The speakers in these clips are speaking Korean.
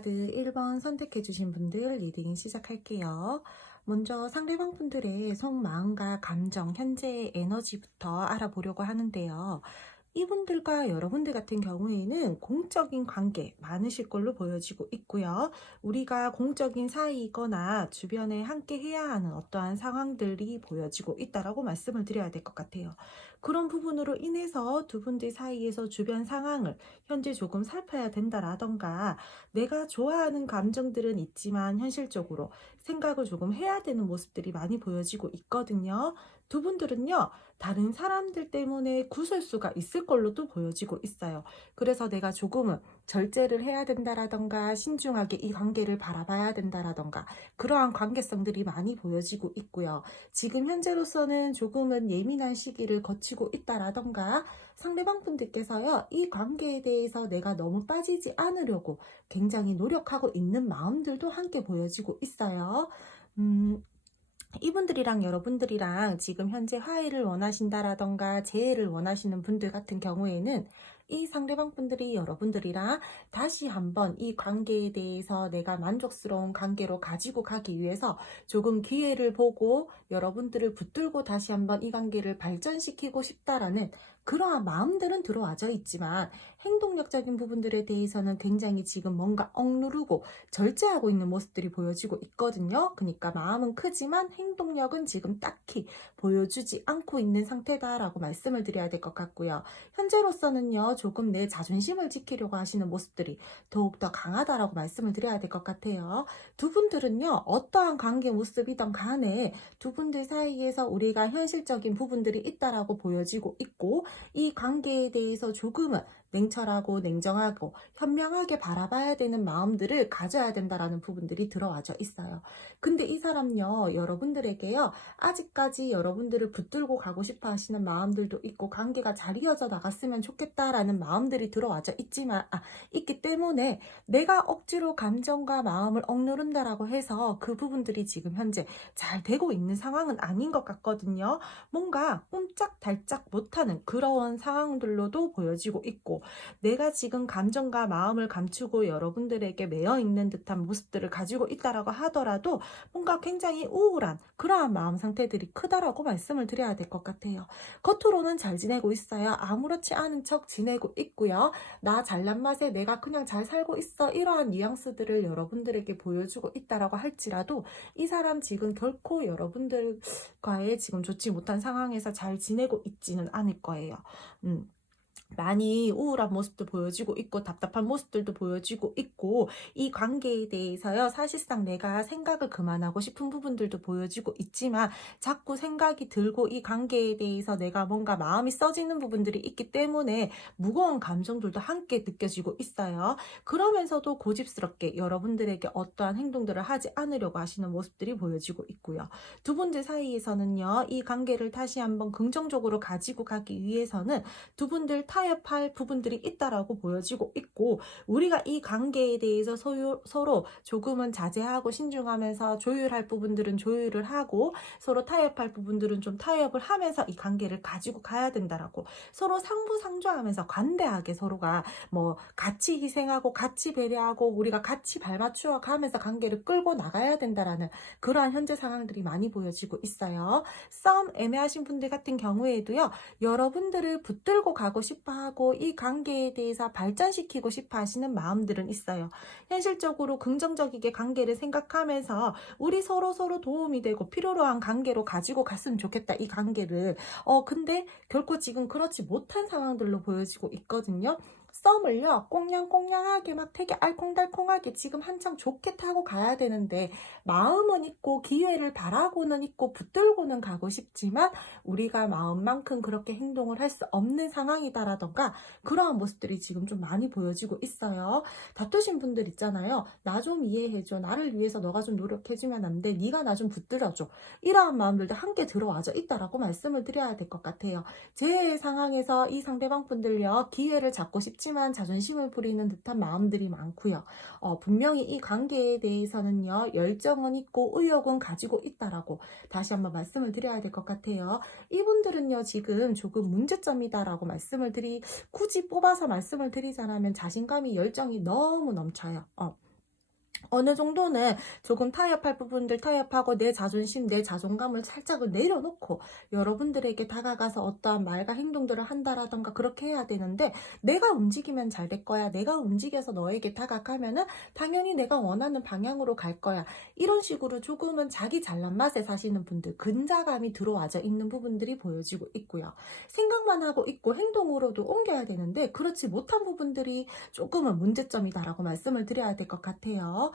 카드 1번 선택해 주신 분들 리딩 시작할게요. 먼저 상대방 분들의 속마음과 감정, 현재의 에너지부터 알아보려고 하는데요. 이분들과 여러분들 같은 경우에는 공적인 관계 많으실 걸로 보여지고 있고요. 우리가 공적인 사이이거나 주변에 함께 해야 하는 어떠한 상황들이 보여지고 있다라고 말씀을 드려야 될 것 같아요. 그런 부분으로 인해서 두 분들 사이에서 주변 상황을 현재 조금 살펴야 된다라던가, 내가 좋아하는 감정들은 있지만 현실적으로 생각을 조금 해야 되는 모습들이 많이 보여지고 있거든요. 두 분들은요, 다른 사람들 때문에 구설수가 있을 걸로도 보여지고 있어요. 그래서 내가 조금은 절제를 해야 된다라던가, 신중하게 이 관계를 바라봐야 된다라던가, 그러한 관계성들이 많이 보여지고 있고요. 지금 현재로서는 조금은 예민한 시기를 거치고 있다라던가, 상대방 분들께서요, 이 관계에 대해서 내가 너무 빠지지 않으려고 굉장히 노력하고 있는 마음들도 함께 보여지고 있어요. 이분들이랑 여러분들이랑 지금 현재 화해를 원하신다라던가 재해를 원하시는 분들 같은 경우에는 이 상대방 분들이 여러분들이랑 다시 한번 이 관계에 대해서 내가 만족스러운 관계로 가지고 가기 위해서 조금 기회를 보고 여러분들을 붙들고 다시 한번 이 관계를 발전시키고 싶다라는 그러한 마음들은 들어와져 있지만, 행동력적인 부분들에 대해서는 굉장히 지금 뭔가 억누르고 절제하고 있는 모습들이 보여지고 있거든요. 그러니까 마음은 크지만 행동력은 지금 딱히 보여주지 않고 있는 상태다라고 말씀을 드려야 될 것 같고요. 현재로서는요, 조금 내 자존심을 지키려고 하시는 모습들이 더욱더 강하다라고 말씀을 드려야 될 것 같아요. 두 분들은요, 어떠한 관계 모습이든 간에 두 분들 사이에서 우리가 현실적인 부분들이 있다라고 보여지고 있고, 이 관계에 대해서 조금은 냉철하고 냉정하고 현명하게 바라봐야 되는 마음들을 가져야 된다라는 부분들이 들어와져 있어요. 근데 이 사람요, 여러분들에게요, 아직까지 여러분들을 붙들고 가고 싶어 하시는 마음들도 있고, 관계가 잘 이어져 나갔으면 좋겠다라는 마음들이 들어와져 있기 때문에 내가 억지로 감정과 마음을 억누른다라고 해서 그 부분들이 지금 현재 잘 되고 있는 상황은 아닌 것 같거든요. 뭔가 꼼짝달짝 못하는 그런 상황들로도 보여지고 있고, 내가 지금 감정과 마음을 감추고 여러분들에게 매여 있는 듯한 모습들을 가지고 있다라고 하더라도 뭔가 굉장히 우울한 그러한 마음 상태들이 크다라고 말씀을 드려야 될 것 같아요. 겉으로는 잘 지내고 있어요. 아무렇지 않은 척 지내고 있고요. 나 잘난 맛에 내가 그냥 잘 살고 있어, 이러한 뉘앙스들을 여러분들에게 보여주고 있다라고 할지라도 이 사람 지금 결코 여러분들과의 지금 좋지 못한 상황에서 잘 지내고 있지는 않을 거예요. 많이 우울한 모습도 보여지고 있고 답답한 모습들도 보여지고 있고, 이 관계에 대해서요, 사실상 내가 생각을 그만하고 싶은 부분들도 보여지고 있지만 자꾸 생각이 들고 이 관계에 대해서 내가 뭔가 마음이 써지는 부분들이 있기 때문에 무거운 감정들도 함께 느껴지고 있어요. 그러면서도 고집스럽게 여러분들에게 어떠한 행동들을 하지 않으려고 하시는 모습들이 보여지고 있고요. 두 분들 사이에서는요, 이 관계를 다시 한번 긍정적으로 가지고 가기 위해서는 두 분들 타협할 부분들이 있다라고 보여지고 있고, 우리가 이 관계에 대해서 서로 조금은 자제하고 신중하면서 조율할 부분들은 조율을 하고, 서로 타협할 부분들은 좀 타협을 하면서 이 관계를 가지고 가야 된다라고, 서로 상부상조하면서 관대하게 서로가 뭐 같이 희생하고 같이 배려하고 우리가 같이 발맞추어 가면서 관계를 끌고 나가야 된다라는 그러한 현재 상황들이 많이 보여지고 있어요. 싸움 애매하신 분들 같은 경우에도요, 여러분들을 붙들고 가고 싶어 하고 이 관계에 대해서 발전시키고 싶어 하시는 마음들은 있어요. 현실적으로 긍정적이게 관계를 생각하면서 우리 서로 도움이 되고 필요로 한 관계로 가지고 갔으면 좋겠다, 이 관계를. 근데 결코 지금 그렇지 못한 상황들로 보여지고 있거든요. 썸을요, 꽁냥꽁냥하게 막 되게 알콩달콩하게 지금 한참 좋게 타고 가야 되는데, 마음은 있고 기회를 바라고는 있고 붙들고는 가고 싶지만 우리가 마음만큼 그렇게 행동을 할 수 없는 상황이다라던가, 그러한 모습들이 지금 좀 많이 보여지고 있어요. 다투신 분들 있잖아요. 나 좀 이해해줘, 나를 위해서 너가 좀 노력해주면 안 돼, 네가 나 좀 붙들어줘, 이러한 마음들도 함께 들어와져 있다라고 말씀을 드려야 될 것 같아요. 제 상황에서 이 상대방 분들요, 기회를 잡고 싶지만 자존심을 부리는 듯한 마음들이 많고요. 분명히 이 관계에 대해서는요, 열정은 있고 의욕은 가지고 있다라고 다시 한번 말씀을 드려야 될 것 같아요. 이분들은요, 지금 조금 문제점이다라고 굳이 뽑아서 말씀을 드리자면 자신감이, 열정이 너무 넘쳐요. 어느 정도는 조금 타협할 부분들 타협하고 내 자존심, 내 자존감을 살짝은 내려놓고 여러분들에게 다가가서 어떠한 말과 행동들을 한다라던가 그렇게 해야 되는데, 내가 움직이면 잘 될 거야. 내가 움직여서 너에게 다가가면은 당연히 내가 원하는 방향으로 갈 거야. 이런 식으로 조금은 자기 잘난 맛에 사시는 분들, 근자감이 들어와져 있는 부분들이 보여지고 있고요. 생각만 하고 있고 행동으로도 옮겨야 되는데 그렇지 못한 부분들이 조금은 문제점이다라고 말씀을 드려야 될 것 같아요.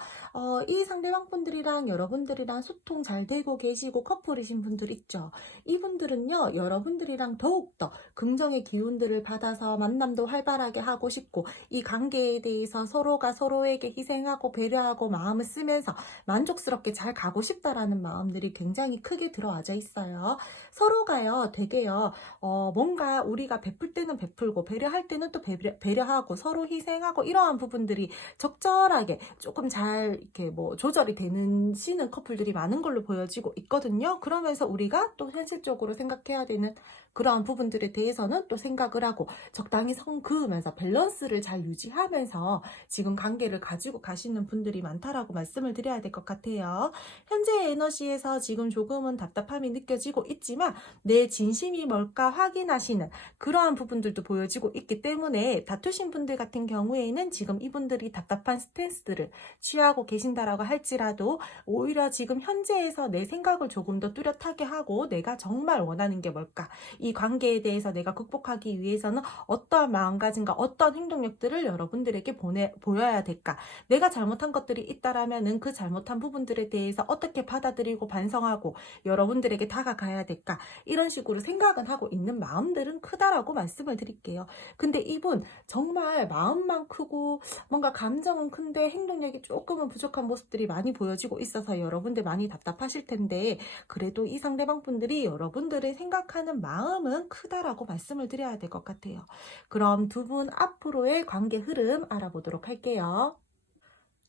이 상대방 분들이랑 여러분들이랑 소통 잘 되고 계시고 커플이신 분들 있죠. 이분들은요, 여러분들이랑 더욱더 긍정의 기운들을 받아서 만남도 활발하게 하고 싶고, 이 관계에 대해서 서로가 서로에게 희생하고 배려하고 마음을 쓰면서 만족스럽게 잘 가고 싶다라는 마음들이 굉장히 크게 들어와져 있어요. 서로가요, 되게요, 뭔가 우리가 베풀 때는 베풀고, 배려할 때는 또 배려하고, 서로 희생하고, 이러한 부분들이 적절하게 조금 잘 이렇게 뭐 조절이 되시는 커플들이 많은 걸로 보여지고 있거든요. 그러면서 우리가 또 현실적으로 생각해야 되는 그러한 부분들에 대해서는 또 생각을 하고 적당히 선 그으면서 밸런스를 잘 유지하면서 지금 관계를 가지고 가시는 분들이 많다라고 말씀을 드려야 될 것 같아요. 현재의 에너지에서 지금 조금은 답답함이 느껴지고 있지만 내 진심이 뭘까 확인하시는 그러한 부분들도 보여지고 있기 때문에, 다투신 분들 같은 경우에는 지금 이분들이 답답한 스탠스들을 취하고 계신다라고 할지라도 오히려 지금 현재에서 내 생각을 조금 더 뚜렷하게 하고 내가 정말 원하는 게 뭘까, 이 관계에 대해서 내가 극복하기 위해서는 어떠한 마음가짐과 어떤 행동력들을 여러분들에게 보여야 될까, 내가 잘못한 것들이 있다라면은 그 잘못한 부분들에 대해서 어떻게 받아들이고 반성하고 여러분들에게 다가가야 될까, 이런 식으로 생각은 하고 있는 마음들은 크다라고 말씀을 드릴게요. 근데 이분 정말 마음만 크고 뭔가 감정은 큰데 행동력이 조금은 부족한 모습들이 많이 보여지고 있어서 여러분들 많이 답답하실 텐데, 그래도 이 상대방 분들이 여러분들의 생각하는 마음은 크다라고 말씀을 드려야 될 것 같아요. 그럼 두 분 앞으로의 관계 흐름 알아보도록 할게요.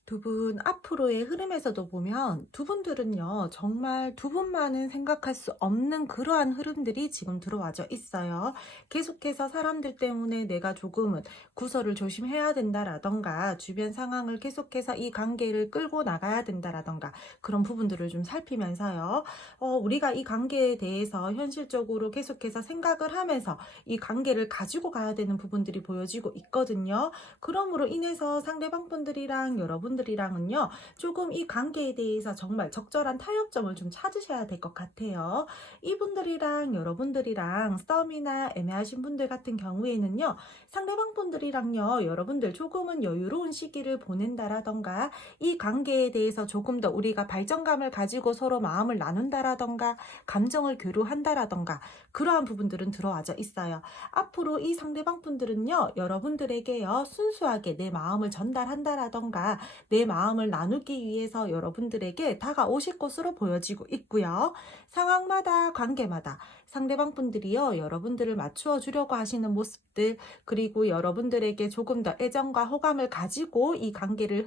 두 분 앞으로의 흐름에서도 보면 두 분들은요, 정말 두 분만은 생각할 수 없는 그러한 흐름들이 지금 들어와져 있어요. 계속해서 사람들 때문에 내가 조금은 구설을 조심해야 된다라던가, 주변 상황을 계속해서 이 관계를 끌고 나가야 된다라던가, 그런 부분들을 좀 살피면서요. 우리가 이 관계에 대해서 현실적으로 계속해서 생각을 하면서 이 관계를 가지고 가야 되는 부분들이 보여지고 있거든요. 그러므로 인해서 상대방 분들이랑 여러분들이랑은요, 조금 이 관계에 대해서 정말 적절한 타협점을 좀 찾으셔야 될 것 같아요. 이분들이랑 여러분들이랑 썸이나 애매하신 분들 같은 경우에는요, 상대방 분들이랑요, 여러분들 조금은 여유로운 시기를 보낸다라던가, 이 관계에 대해서 조금 더 우리가 발전감을 가지고 서로 마음을 나눈다라던가, 감정을 교류한다라던가, 그러한 부분들은 들어와져 있어요. 앞으로 이 상대방 분들은요, 여러분들에게요, 순수하게 내 마음을 전달한다라던가, 내 마음을 나누기 위해서 여러분들에게 다가오실 것으로 보여지고 있고요. 상황마다, 관계마다 상대방 분들이요, 여러분들을 맞추어 주려고 하시는 모습들, 그리고 여러분들에게 조금 더 애정과 호감을 가지고 이 관계를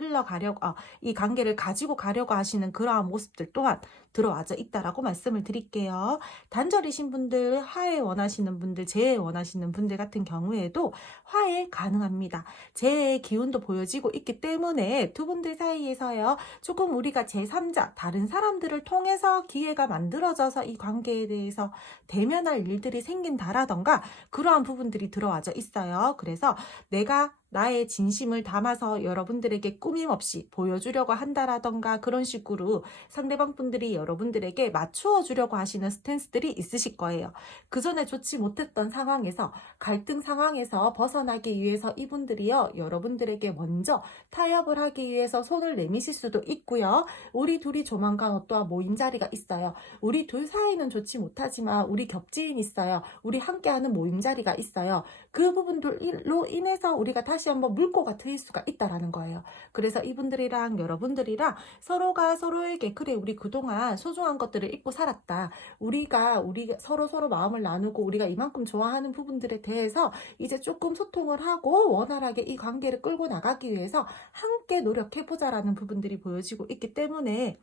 가지고 가려고 하시는 그러한 모습들 또한 들어와져 있다라고 말씀을 드릴게요. 단절이신 분들, 화해 원하시는 분들, 재해 원하시는 분들 같은 경우에도 화해 가능합니다. 재해의 기운도 보여지고 있기 때문에 두 분들 사이에서요, 조금 우리가 제3자, 다른 사람들을 통해서 기회가 만들어져서 이 관계에 대해서 대면할 일들이 생긴다라던가, 그러한 부분들이 들어와져 있어요. 그래서 내가 나의 진심을 담아서 여러분들에게 꾸밈 없이 보여주려고 한다라던가, 그런 식으로 상대방 분들이 여러분들에게 맞추어 주려고 하시는 스탠스들이 있으실 거예요. 그 전에 좋지 못했던 상황에서, 갈등 상황에서 벗어나기 위해서 이분들이요, 여러분들에게 먼저 타협을 하기 위해서 손을 내미실 수도 있고요. 우리 둘이 조만간 어떠한 모임 자리가 있어요. 우리 둘 사이는 좋지 못하지만 우리 겹지인 있어요. 우리 함께하는 모임 자리가 있어요. 그 부분들로 인해서 우리가 다시 한번 물꼬가 트일 수가 있다라는 거예요. 그래서 이분들이랑 여러분들이랑 서로가 서로에게, 그래, 우리 그동안 소중한 것들을 잊고 살았다, 우리가 서로 마음을 나누고 우리가 이만큼 좋아하는 부분들에 대해서 이제 조금 소통을 하고 원활하게 이 관계를 끌고 나가기 위해서 함께 노력해보자라는 부분들이 보여지고 있기 때문에,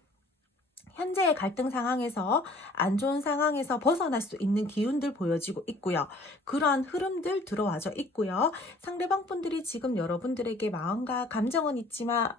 현재의 갈등 상황에서, 안 좋은 상황에서 벗어날 수 있는 기운들 보여지고 있고요. 그러한 흐름들 들어와져 있고요. 상대방 분들이 지금 여러분들에게 마음과 감정은 있지만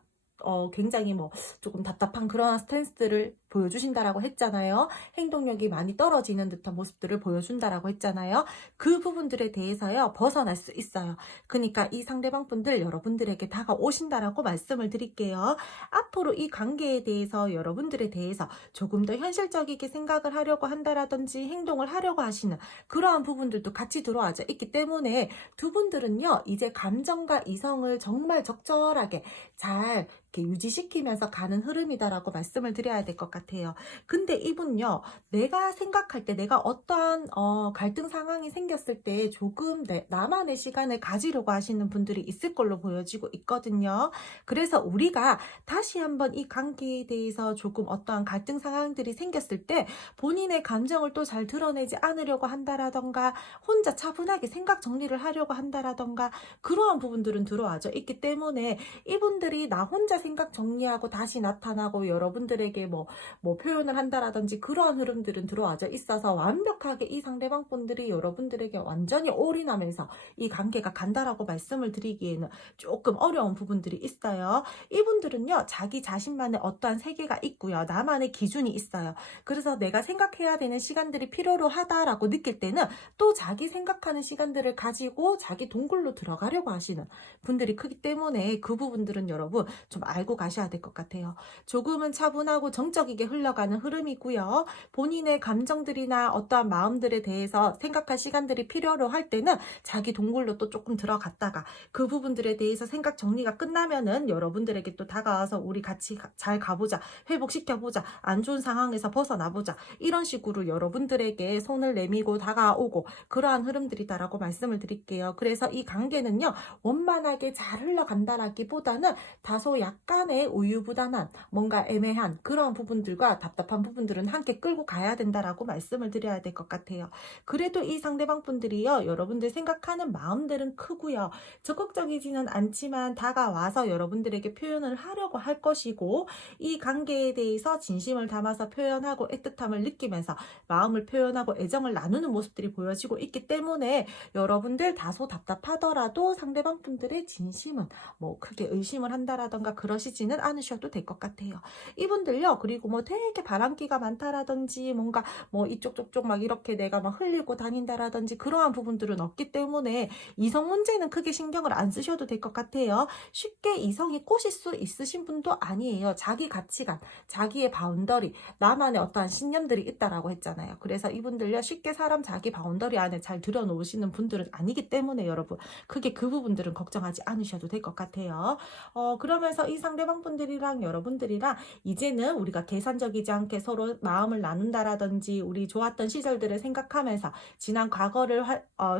굉장히 뭐 조금 답답한 그런 스탠스들을 보여주신다라고 했잖아요. 행동력이 많이 떨어지는 듯한 모습들을 보여준다라고 했잖아요. 그 부분들에 대해서요, 벗어날 수 있어요. 그러니까 이 상대방 분들 여러분들에게 다가오신다라고 말씀을 드릴게요. 앞으로 이 관계에 대해서 여러분들에 대해서 조금 더 현실적이게 생각을 하려고 한다라든지 행동을 하려고 하시는 그러한 부분들도 같이 들어와져 있기 때문에 두 분들은요, 이제 감정과 이성을 정말 적절하게 잘 이렇게 유지시키면서 가는 흐름이다라고 말씀을 드려야 될 것 같아요. 근데 이분요, 내가 생각할 때 내가 어떠한 갈등 상황이 생겼을 때 조금 나만의 시간을 가지려고 하시는 분들이 있을 걸로 보여지고 있거든요. 그래서 우리가 다시 한번 이 관계에 대해서 조금 어떠한 갈등 상황들이 생겼을 때 본인의 감정을 또 잘 드러내지 않으려고 한다라던가 혼자 차분하게 생각 정리를 하려고 한다라던가 그러한 부분들은 들어와져 있기 때문에 이분들이 나 혼자 생각 정리하고 다시 나타나고 여러분들에게 뭐 표현을 한다라든지 그러한 흐름들은 들어와져 있어서 완벽하게 이 상대방 분들이 여러분들에게 완전히 올인하면서 이 관계가 간다라고 말씀을 드리기에는 조금 어려운 부분들이 있어요. 이분들은요, 자기 자신만의 어떠한 세계가 있고요. 나만의 기준이 있어요. 그래서 내가 생각해야 되는 시간들이 필요로 하다라고 느낄 때는 또 자기 생각하는 시간들을 가지고 자기 동굴로 들어가려고 하시는 분들이 크기 때문에 그 부분들은 여러분 좀 알고 가셔야 될 것 같아요. 조금은 차분하고 정적이게 흘러가는 흐름이고요. 본인의 감정들이나 어떠한 마음들에 대해서 생각할 시간들이 필요로 할 때는 자기 동굴로 또 조금 들어갔다가 그 부분들에 대해서 생각 정리가 끝나면은 여러분들에게 또 다가와서 우리 같이 잘 가보자, 회복시켜보자, 안 좋은 상황에서 벗어나보자, 이런 식으로 여러분들에게 손을 내밀고 다가오고 그러한 흐름들이다라고 말씀을 드릴게요. 그래서 이 관계는요, 원만하게 잘 흘러간다라기보다는 다소 약간의 우유부단한 뭔가 애매한 그런 부분들과 답답한 부분들은 함께 끌고 가야 된다라고 말씀을 드려야 될 것 같아요. 그래도 이 상대방 분들이요, 여러분들 생각하는 마음들은 크고요. 적극적이지는 않지만 다가와서 여러분들에게 표현을 하려고 할 것이고 이 관계에 대해서 진심을 담아서 표현하고 애틋함을 느끼면서 마음을 표현하고 애정을 나누는 모습들이 보여지고 있기 때문에 여러분들 다소 답답하더라도 상대방 분들의 진심은 뭐 크게 의심을 한다라던가 그러시지는 않으셔도 될 것 같아요. 이분들요, 그리고 뭐 되게 바람기가 많다라든지 뭔가 뭐 이쪽 저쪽 막 이렇게 내가 막 흘리고 다닌다라든지 그러한 부분들은 없기 때문에 이성 문제는 크게 신경을 안 쓰셔도 될 것 같아요. 쉽게 이성이 꼬실 수 있으신 분도 아니에요. 자기 가치관, 자기의 바운더리, 나만의 어떠한 신념들이 있다라고 했잖아요. 그래서 이분들요, 쉽게 사람 자기 바운더리 안에 잘 들여놓으시는 분들은 아니기 때문에 여러분 크게 그 부분들은 걱정하지 않으셔도 될 것 같아요. 그러면서 이 상대방 분들이랑 여러분들이랑 이제는 우리가 계산적이지 않게 서로 마음을 나눈다라든지 우리 좋았던 시절들을 생각하면서 지난 과거를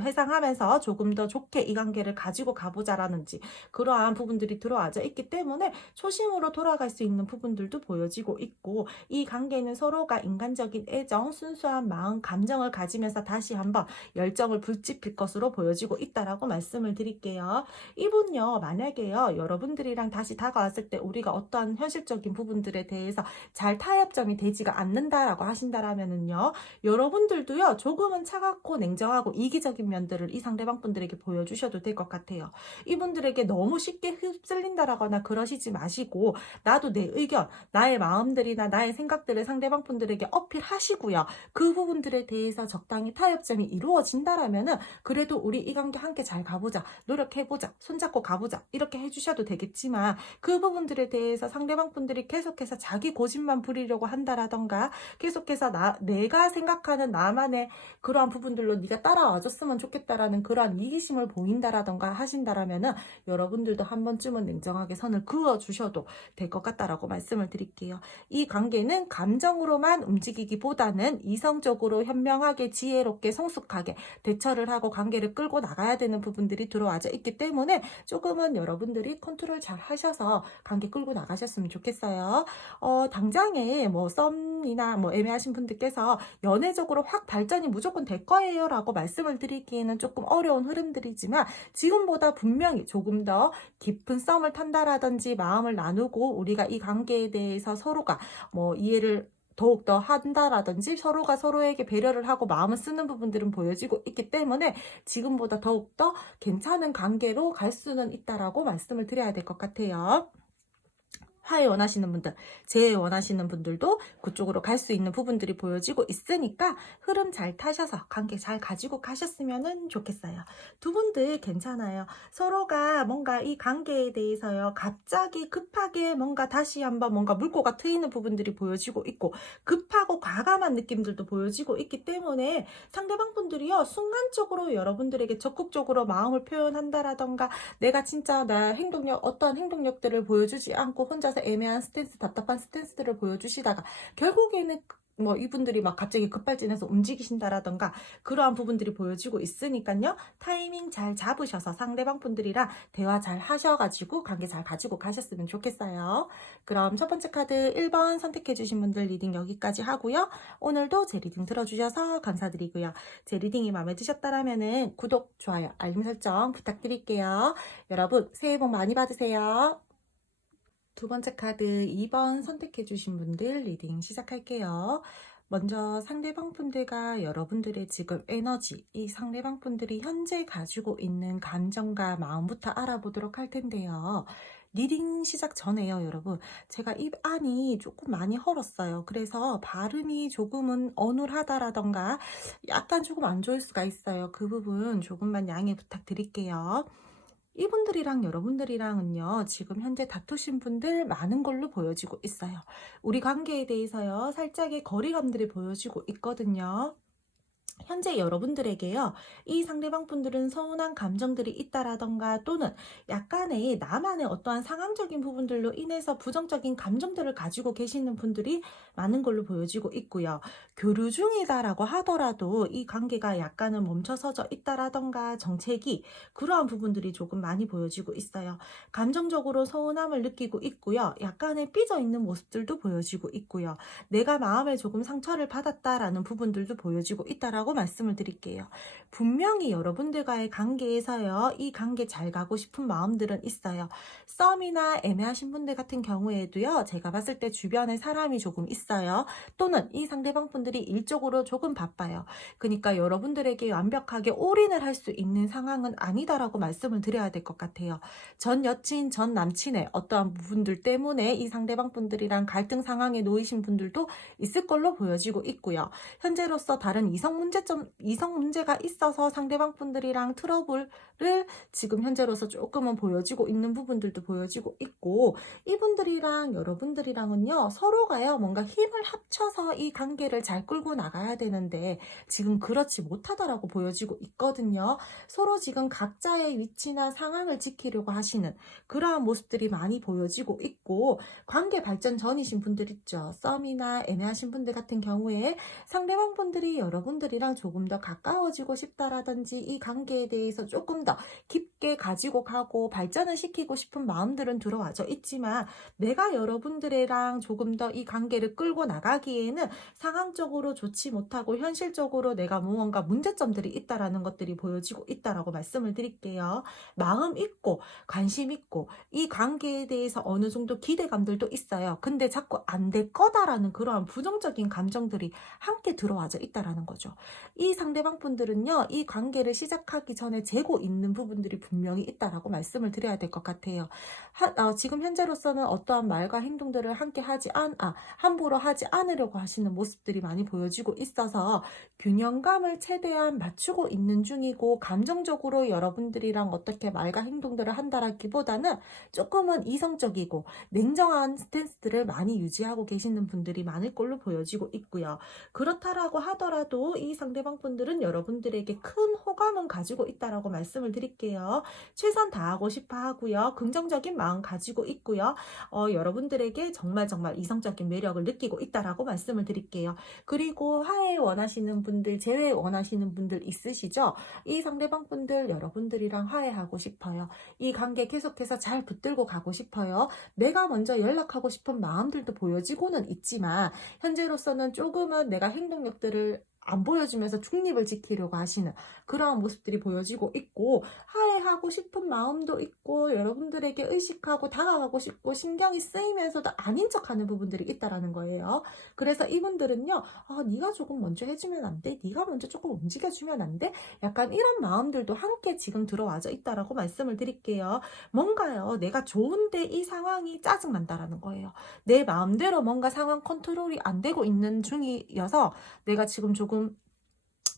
회상하면서 조금 더 좋게 이 관계를 가지고 가보자라는지 그러한 부분들이 들어와져 있기 때문에 초심으로 돌아갈 수 있는 부분들도 보여지고 있고 이 관계는 서로가 인간적인 애정, 순수한 마음, 감정을 가지면서 다시 한번 열정을 불지필 것으로 보여지고 있다라고 말씀을 드릴게요. 이분요, 만약에요, 여러분들이랑 다시 다가왔을 때 우리가 어떠한 현실적인 부분들에 대해서 잘 타협점이 되지가 않는다라고 하신다라면은요, 여러분들도요, 조금은 차갑고 냉정하고 이기적인 면들을 이 상대방 분들에게 보여주셔도 될 것 같아요. 이분들에게 너무 쉽게 휩쓸린다라거나 그러시지 마시고 나도 내 의견, 나의 마음들이나 나의 생각들을 상대방 분들에게 어필하시고요. 그 부분들에 대해서 적당히 타협점이 이루어진다라면은 그래도 우리 이 관계 함께 잘 가보자, 노력해보자, 손잡고 가보자 이렇게 해주셔도 되겠지만 그 부분들에 대해서 상대방 분들이 계속해서 자기 고집만 부리려고 한다라던가 계속해서 내가 생각하는 나만의 그러한 부분들로 네가 따라와줬으면 좋겠다라는 그러한 이기심을 보인다라던가 하신다라면은 여러분들도 한 번쯤은 냉정하게 선을 그어주셔도 될 것 같다라고 말씀을 드릴게요. 이 관계는 감정으로만 움직이기보다는 이성적으로 현명하게 지혜롭게 성숙하게 대처를 하고 관계를 끌고 나가야 되는 부분들이 들어와져 있기 때문에 조금은 여러분들이 컨트롤 잘 하셔서 관계 끌고 나가셨으면 좋겠어요. 당장에 뭐 썸이나 뭐 애매하신 분들께서 연애적으로 확 발전이 무조건 될 거예요 라고 말씀을 드리기에는 조금 어려운 흐름들이지만 지금보다 분명히 조금 더 깊은 썸을 탄다라든지 마음을 나누고 우리가 이 관계에 대해서 서로가 뭐 이해를 더욱더 한다라든지 서로가 서로에게 배려를 하고 마음을 쓰는 부분들은 보여지고 있기 때문에 지금보다 더욱더 괜찮은 관계로 갈 수는 있다라고 말씀을 드려야 될 것 같아요. 화해 원하시는 분들, 재회 원하시는 분들도 그쪽으로 갈 수 있는 부분들이 보여지고 있으니까 흐름 잘 타셔서 관계 잘 가지고 가셨으면 좋겠어요. 두 분들 괜찮아요. 서로가 뭔가 이 관계에 대해서요, 갑자기 급하게 뭔가 다시 한번 뭔가 물꼬가 트이는 부분들이 보여지고 있고, 급하고 과감한 느낌들도 보여지고 있기 때문에 상대방 분들이요, 순간적으로 여러분들에게 적극적으로 마음을 표현한다라던가, 내가 진짜 나 행동력, 어떠한 행동력들을 보여주지 않고 혼자서 애매한 스탠스, 답답한 스탠스들을 보여주시다가 결국에는 뭐 이분들이 막 갑자기 급발진해서 움직이신다라던가 그러한 부분들이 보여지고 있으니까요. 타이밍 잘 잡으셔서 상대방 분들이랑 대화 잘 하셔가지고 관계 잘 가지고 가셨으면 좋겠어요. 그럼 첫 번째 카드 1번 선택해주신 분들 리딩 여기까지 하고요. 오늘도 제 리딩 들어주셔서 감사드리고요. 제 리딩이 마음에 드셨다라면은 구독, 좋아요, 알림 설정 부탁드릴게요. 여러분 새해 복 많이 받으세요. 두 번째 카드 2번 선택해주신 분들 리딩 시작할게요. 먼저 상대방 분들과 여러분들의 지금 에너지, 이 상대방 분들이 현재 가지고 있는 감정과 마음부터 알아보도록 할 텐데요. 리딩 시작 전에요, 여러분. 제가 입 안이 조금 많이 헐었어요. 그래서 발음이 조금은 어눌하다라던가 약간 조금 안 좋을 수가 있어요. 그 부분 조금만 양해 부탁드릴게요. 이분들이랑 여러분들이랑은요, 지금 현재 다투신 분들 많은 걸로 보여지고 있어요. 우리 관계에 대해서요, 살짝의 거리감들이 보여지고 있거든요. 현재 여러분들에게요, 이 상대방 분들은 서운한 감정들이 있다라던가 또는 약간의 나만의 어떠한 상황적인 부분들로 인해서 부정적인 감정들을 가지고 계시는 분들이 많은 걸로 보여지고 있고요. 교류 중이다라고 하더라도 이 관계가 약간은 멈춰서져 있다라던가 정체기, 그러한 부분들이 조금 많이 보여지고 있어요. 감정적으로 서운함을 느끼고 있고요. 약간의 삐져 있는 모습들도 보여지고 있고요. 내가 마음에 조금 상처를 받았다라는 부분들도 보여지고 있다라고 말씀을 드릴게요. 분명히 여러분들과의 관계에서요, 이 관계 잘 가고 싶은 마음들은 있어요. 썸이나 애매하신 분들 같은 경우에도요, 제가 봤을 때 주변에 사람이 조금 있어요. 또는 이 상대방 분들이 일적으로 조금 바빠요. 그러니까 여러분들에게 완벽하게 올인을 할 수 있는 상황은 아니다라고 말씀을 드려야 될 것 같아요. 전 여친, 전 남친의 어떠한 부분들 때문에 이 상대방 분들이랑 갈등 상황에 놓이신 분들도 있을 걸로 보여지고 있고요. 현재로서 다른 이성 문제가 있어서 상대방 분들이랑 트러블을 지금 현재로서 조금은 보여지고 있는 부분들도 보여지고 있고, 이분들이랑 여러분들이랑은요, 서로가요, 뭔가 힘을 합쳐서 이 관계를 잘 끌고 나가야 되는데, 지금 그렇지 못하다라고 보여지고 있거든요. 서로 지금 각자의 위치나 상황을 지키려고 하시는 그러한 모습들이 많이 보여지고 있고, 관계 발전 전이신 분들 있죠. 썸이나 애매하신 분들 같은 경우에 상대방 분들이 여러분들이랑 조금 더 가까워지고 싶다라든지 이 관계에 대해서 조금 더 깊게 가지고 가고 발전을 시키고 싶은 마음들은 들어와져 있지만, 내가 여러분들이랑 조금 더 이 관계를 끌고 나가기에는 상황적으로 좋지 못하고 현실적으로 내가 무언가 문제점들이 있다라는 것들이 보여지고 있다라고 말씀을 드릴게요. 마음 있고 관심 있고 이 관계에 대해서 어느 정도 기대감들도 있어요. 근데 자꾸 안 될 거다라는 그러한 부정적인 감정들이 함께 들어와져 있다라는 거죠. 이 상대방 분들은요, 이 관계를 시작하기 전에 재고 있는 부분들이 분명히 있다라고 말씀을 드려야 될 것 같아요. 지금 현재로서는 어떠한 말과 행동들을 함부로 하지 않으려고 하시는 모습들이 많이 보여지고 있어서 균형감을 최대한 맞추고 있는 중이고, 감정적으로 여러분들이랑 어떻게 말과 행동들을 한다라기보다는 조금은 이성적이고 냉정한 스탠스들을 많이 유지하고 계시는 분들이 많을 걸로 보여지고 있고요. 그렇다라고 하더라도 이 상대방 분들은 여러분들에게 큰 호감은 가지고 있다라고 말씀을 드릴게요. 최선 다하고 싶어 하고요. 긍정적인 마음 가지고 있고요. 여러분들에게 정말 이성적인 매력을 느끼고 있다라고 말씀을 드릴게요. 그리고 화해 원하시는 분들, 재회 원하시는 분들 있으시죠? 이 상대방 분들 여러분들이랑 화해하고 싶어요. 이 관계 계속해서 잘 붙들고 가고 싶어요. 내가 먼저 연락하고 싶은 마음들도 보여지고는 있지만, 현재로서는 조금은 내가 행동력들을 안 보여주면서 중립을 지키려고 하시는 그러한 모습들이 보여지고 있고, 화해하고 싶은 마음도 있고, 여러분들에게 의식하고 다가가고 싶고 신경이 쓰이면서도 아닌 척하는 부분들이 있다라는 거예요. 그래서 이분들은요, 네가 조금 먼저 해주면 안 돼? 네가 먼저 조금 움직여주면 안 돼? 약간 이런 마음들도 함께 지금 들어와져 있다라고 말씀을 드릴게요. 뭔가요, 내가 좋은데 이 상황이 짜증난다라는 거예요. 내 마음대로 뭔가 상황 컨트롤이 안 되고 있는 중이어서 내가 지금 조금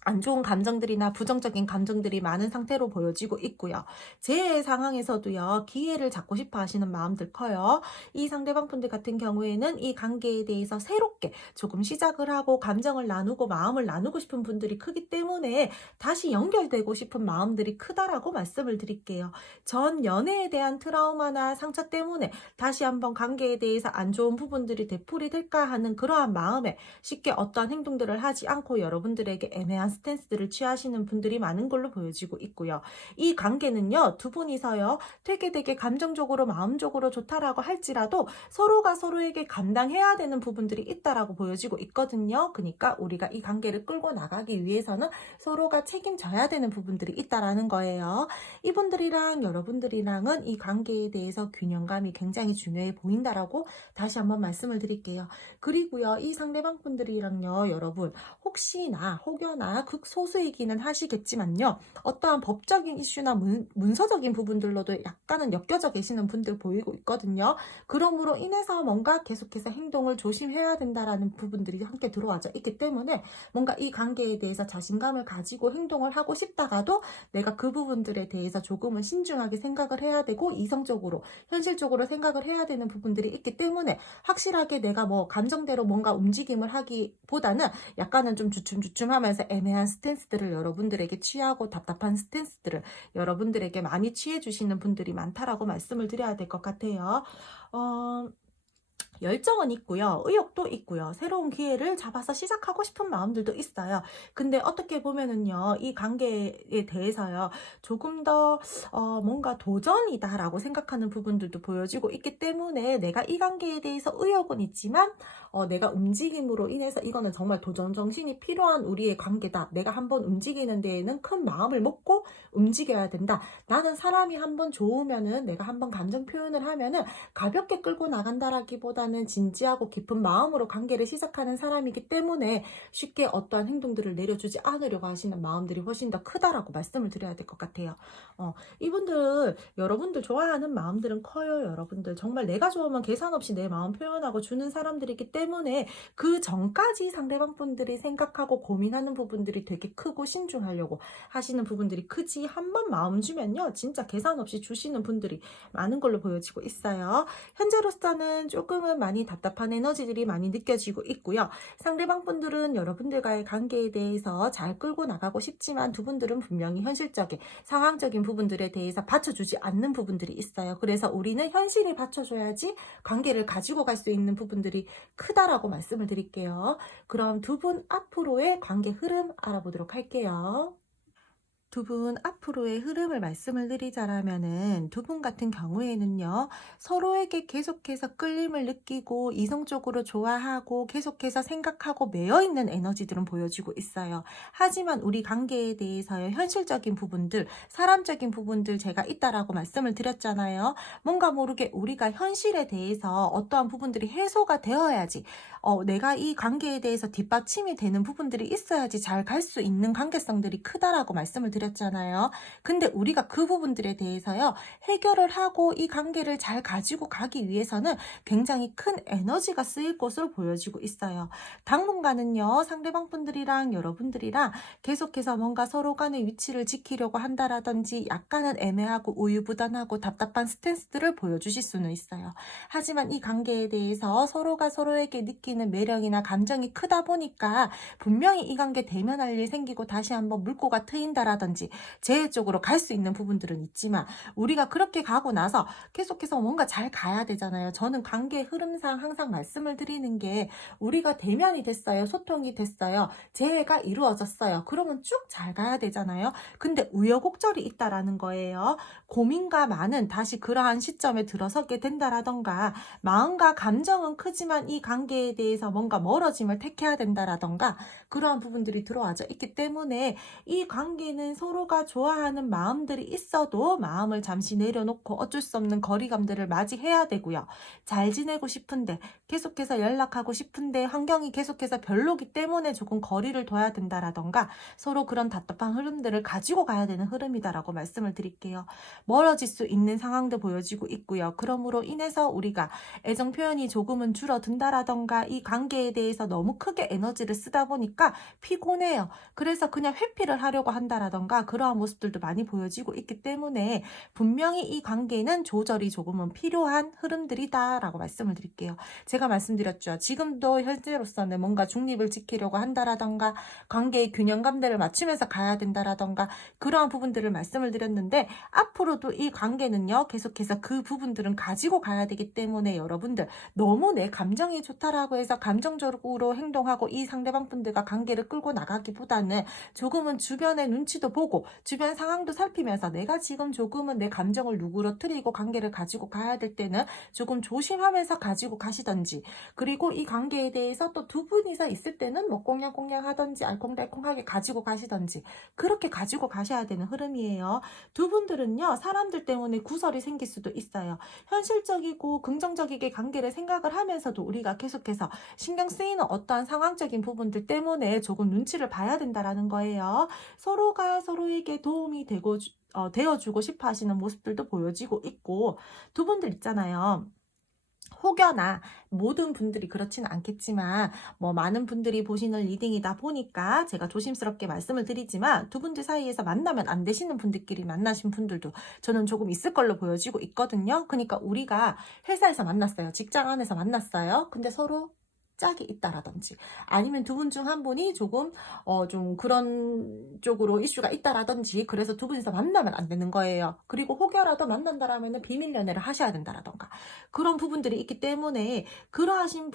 안 좋은 감정들이나 부정적인 감정들이 많은 상태로 보여지고 있고요. 제 상황에서도요, 기회를 잡고 싶어 하시는 마음들 커요. 이 상대방 분들 같은 경우에는 이 관계에 대해서 새롭게 조금 시작을 하고 감정을 나누고 마음을 나누고 싶은 분들이 크기 때문에 다시 연결되고 싶은 마음들이 크다라고 말씀을 드릴게요. 전 연애에 대한 트라우마나 상처 때문에 다시 한번 관계에 대해서 안 좋은 부분들이 되풀이 될까 하는 그러한 마음에 쉽게 어떠한 행동들을 하지 않고 여러분들에게 애매한 스탠스들을 취하시는 분들이 많은 걸로 보여지고 있고요. 이 관계는요, 두 분이서요, 되게 감정적으로 마음적으로 좋다라고 할지라도 서로가 서로에게 감당해야 되는 부분들이 있다라고 보여지고 있거든요. 그러니까 우리가 이 관계를 끌고 나가기 위해서는 서로가 책임져야 되는 부분들이 있다라는 거예요. 이분들이랑 여러분들이랑은 이 관계에 대해서 균형감이 굉장히 중요해 보인다라고 다시 한번 말씀을 드릴게요. 그리고요, 이 상대방 분들이랑요, 여러분, 혹시나 혹여나 극소수이기는 하시겠지만요, 어떠한 법적인 이슈나 문서적인 부분들로도 약간은 엮여져 계시는 분들 보이고 있거든요. 그러므로 인해서 뭔가 계속해서 행동을 조심해야 된다라는 부분들이 함께 들어와져 있기 때문에 뭔가 이 관계에 대해서 자신감을 가지고 행동을 하고 싶다가도 내가 그 부분들에 대해서 조금은 신중하게 생각을 해야 되고, 이성적으로 현실적으로 생각을 해야 되는 부분들이 있기 때문에 확실하게 내가 뭐 감정대로 뭔가 움직임을 하기보다는 약간은 좀 주춤주춤하면서 애매한 스탠스들을 여러분들에게 취하고, 답답한 스탠스들을 여러분들에게 많이 취해 주시는 분들이 많다라고 말씀을 드려야 될 것 같아요. 열정은 있고요. 의욕도 있고요. 새로운 기회를 잡아서 시작하고 싶은 마음들도 있어요. 근데 어떻게 보면은요, 이 관계에 대해서요, 조금 더 뭔가 도전이다라고 생각하는 부분들도 보여지고 있기 때문에 내가 이 관계에 대해서 의욕은 있지만 내가 움직임으로 인해서 이거는 정말 도전 정신이 필요한 우리의 관계다. 내가 한번 움직이는 데에는 큰 마음을 먹고 움직여야 된다. 나는 사람이 한번 좋으면은, 내가 한번 감정 표현을 하면은 가볍게 끌고 나간다라기보다는 진지하고 깊은 마음으로 관계를 시작하는 사람이기 때문에 쉽게 어떠한 행동들을 내려주지 않으려고 하시는 마음들이 훨씬 더 크다라고 말씀을 드려야 될 것 같아요. 이분들, 여러분들 좋아하는 마음들은 커요. 여러분들 정말 내가 좋으면 계산 없이 내 마음 표현하고 주는 사람들이기 때문에 그 전까지 상대방 분들이 생각하고 고민하는 부분들이 되게 크고 신중하려고 하시는 부분들이 크지, 한번 마음 주면요, 진짜 계산 없이 주시는 분들이 많은 걸로 보여지고 있어요. 현재로서는 조금은 많이 답답한 에너지들이 많이 느껴지고 있고요. 상대방 분들은 여러분들과의 관계에 대해서 잘 끌고 나가고 싶지만 두 분들은 분명히 현실적인 상황적인 부분들에 대해서 받쳐주지 않는 부분들이 있어요. 그래서 우리는 현실이 받쳐줘야지 관계를 가지고 갈 수 있는 부분들이 크다라고 말씀을 드릴게요. 그럼 두 분 앞으로의 관계 흐름 알아보도록 할게요. 두 분 앞으로의 흐름을 말씀을 드리자면은, 두 분 같은 경우에는요, 서로에게 계속해서 끌림을 느끼고 이성적으로 좋아하고 계속해서 생각하고 매여있는 에너지들은 보여지고 있어요. 하지만 우리 관계에 대해서의 현실적인 부분들, 사람적인 부분들 제가 있다라고 말씀을 드렸잖아요. 뭔가 모르게 우리가 현실에 대해서 어떠한 부분들이 해소가 되어야지, 내가 이 관계에 대해서 뒷받침이 되는 부분들이 있어야지 잘 갈 수 있는 관계성들이 크다라고 말씀을 드렸잖아요. 근데 우리가 그 부분들에 대해서요, 해결을 하고 이 관계를 잘 가지고 가기 위해서는 굉장히 큰 에너지가 쓰일 것으로 보여지고 있어요. 당분간은요, 상대방 분들이랑 여러분들이랑 계속해서 뭔가 서로 간의 위치를 지키려고 한다라든지 약간은 애매하고 우유부단하고 답답한 스탠스들을 보여주실 수는 있어요. 하지만 이 관계에 대해서 서로가 서로에게 느끼는 매력이나 감정이 크다 보니까 분명히 이 관계 대면할 일 생기고 다시 한번 물꼬가 트인다라든지 재해 쪽으로 갈 수 있는 부분들은 있지만, 우리가 그렇게 가고 나서 계속해서 뭔가 잘 가야 되잖아요. 저는 관계 흐름상 항상 말씀을 드리는 게, 우리가 대면이 됐어요. 소통이 됐어요. 재해가 이루어졌어요. 그러면 쭉 잘 가야 되잖아요. 근데 우여곡절이 있다라는 거예요. 고민과 많은 다시 그러한 시점에 들어서게 된다라던가, 마음과 감정은 크지만 이 관계에 대해서 뭔가 멀어짐을 택해야 된다라던가 그러한 부분들이 들어와져 있기 때문에 이 관계는 서로가 좋아하는 마음들이 있어도 마음을 잠시 내려놓고 어쩔 수 없는 거리감들을 맞이해야 되고요. 잘 지내고 싶은데 계속해서 연락하고 싶은데 환경이 계속해서 별로기 때문에 조금 거리를 둬야 된다라던가 서로 그런 답답한 흐름들을 가지고 가야 되는 흐름이다라고 말씀을 드릴게요. 멀어질 수 있는 상황도 보여지고 있고요. 그러므로 인해서 우리가 애정 표현이 조금은 줄어든다라던가 이 관계에 대해서 너무 크게 에너지를 쓰다 보니까 피곤해요. 그래서 그냥 회피를 하려고 한다라던가 그러한 모습들도 많이 보여지고 있기 때문에 분명히 이 관계는 조절이 조금은 필요한 흐름들이다라고 말씀을 드릴게요. 제가 말씀드렸죠. 지금도 현재로서는 뭔가 중립을 지키려고 한다라던가 관계의 균형감들을 맞추면서 가야 된다라던가 그러한 부분들을 말씀을 드렸는데 앞으로도 이 관계는요. 계속해서 그 부분들은 가지고 가야 되기 때문에 여러분들 너무 내 감정이 좋다라고 해서 감정적으로 행동하고 이 상대방 분들과 관계를 끌고 나가기보다는 조금은 주변의 눈치도 보고 주변 상황도 살피면서 내가 지금 조금은 내 감정을 누그러뜨리고 관계를 가지고 가야 될 때는 조금 조심하면서 가지고 가시던지 그리고 이 관계에 대해서 또 두 분이서 있을 때는 뭐 꽁냥꽁냥 하던지 알콩달콩하게 가지고 가시던지 그렇게 가지고 가셔야 되는 흐름이에요. 두 분들은요 사람들 때문에 구설이 생길 수도 있어요. 현실적이고 긍정적이게 관계를 생각을 하면서도 우리가 계속해서 신경 쓰이는 어떠한 상황적인 부분들 때문에 조금 눈치를 봐야 된다라는 거예요. 서로가 서로에게 도움이 되어주고 싶어 하시는 모습들도 보여지고 있고 두 분들 있잖아요. 혹여나 모든 분들이 그렇지는 않겠지만 뭐 많은 분들이 보시는 리딩이다 보니까 제가 조심스럽게 말씀을 드리지만 두 분들 사이에서 만나면 안 되시는 분들끼리 만나신 분들도 저는 조금 있을 걸로 보여지고 있거든요. 그러니까 우리가 회사에서 만났어요. 직장 안에서 만났어요. 근데 서로 짝이 있다라든지 아니면 두 분 중 한 분이 조금 좀 그런 쪽으로 이슈가 있다라든지 그래서 두 분이서 만나면 안 되는 거예요. 그리고 혹여라도 만난다라면 비밀 연애를 하셔야 된다라던가 그런 부분들이 있기 때문에 그러하신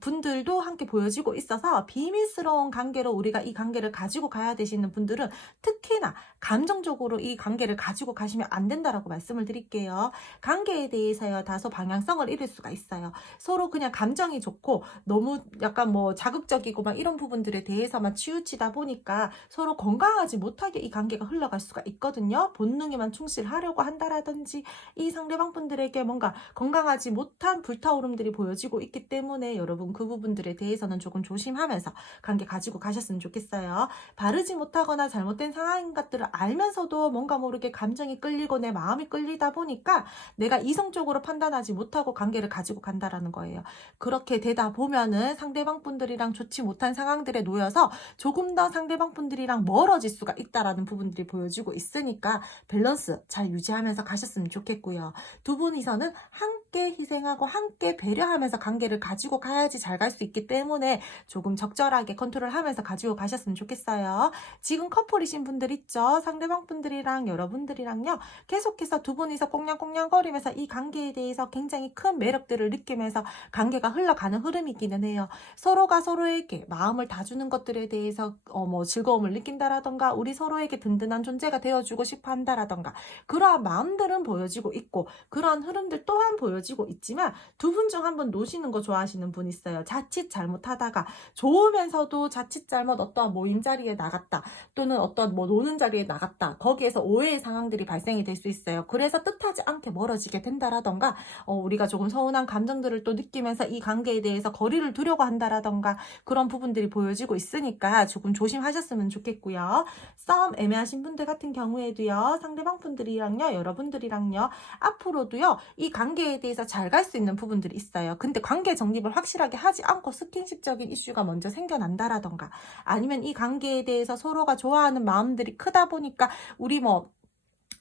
분들도 함께 보여지고 있어서 비밀스러운 관계로 우리가 이 관계를 가지고 가야 되시는 분들은 특히나 감정적으로 이 관계를 가지고 가시면 안 된다라고 말씀을 드릴게요. 관계에 대해서요 다소 방향성을 잃을 수가 있어요. 서로 그냥 감정이 좋고 너무 약간 뭐 자극적이고 막 이런 부분들에 대해서만 치우치다 보니까 서로 건강하지 못하게 이 관계가 흘러갈 수가 있거든요. 본능에만 충실하려고 한다라든지 이 상대방 분들에게 뭔가 건강하지 못한 불타오름들이 보여지고 있기 때문에 여러분 그 부분들에 대해서는 조금 조심하면서 관계 가지고 가셨으면 좋겠어요. 바르지 못하거나 잘못된 상황인 것들을 알면서도 뭔가 모르게 감정이 끌리고 내 마음이 끌리다 보니까 내가 이성적으로 판단하지 못하고 관계를 가지고 간다라는 거예요. 그렇게 되다 보면은 상대방 분들이랑 좋지 못한 상황들에 놓여서 조금 더 상대방 분들이랑 멀어질 수가 있다라는 부분들이 보여지고 있으니까 밸런스 잘 유지하면서 가셨으면 좋겠고요. 두 분이서는 함께 희생하고 함께 배려하면서 관계를 가지고 가야지 잘 갈 수 있기 때문에 조금 적절하게 컨트롤하면서 가지고 가셨으면 좋겠어요. 지금 커플이신 분들 있죠? 상대방 분들이랑 여러분들이랑요. 계속해서 두 분이서 꽁냥꽁냥거리면서 이 관계에 대해서 굉장히 큰 매력들을 느끼면서 관계가 흘러가는 흐름이기는 해요. 서로가 서로에게 마음을 다주는 것들에 대해서 뭐 즐거움을 느낀다라던가 우리 서로에게 든든한 존재가 되어주고 싶어 한다라던가 그러한 마음들은 보여지고 있고 그러한 흐름들 또한 보여지고 있지만 두 분 중 한 분 노시는 거 좋아하시는 분 있어요. 자칫 잘못하다가 좋으면서도 자칫 잘못 어떠한 모임 자리에 나갔다 또는 어떤 뭐 노는 자리에 나갔다 거기에서 오해의 상황들이 발생이 될 수 있어요. 그래서 뜻하지 않게 멀어지게 된다라던가 우리가 조금 서운한 감정들을 또 느끼면서 이 관계에 대해서 거리를 두려고 한다라던가 그런 부분들이 보여지고 있으니까 조금 조심하셨으면 좋겠고요. 싸움 애매하신 분들 같은 경우에도요. 상대방 분들이랑요. 여러분들이랑요. 앞으로도요. 이 관계에 대해서 잘 갈 수 있는 부분들이 있어요. 근데 관계 정립을 확실하게 하지 않고 스킨십적인 이슈가 먼저 생겨난다라던가 아니면 이 관계에 대해서 서로가 좋아하는 마음들이 크다 보니까 우리 뭐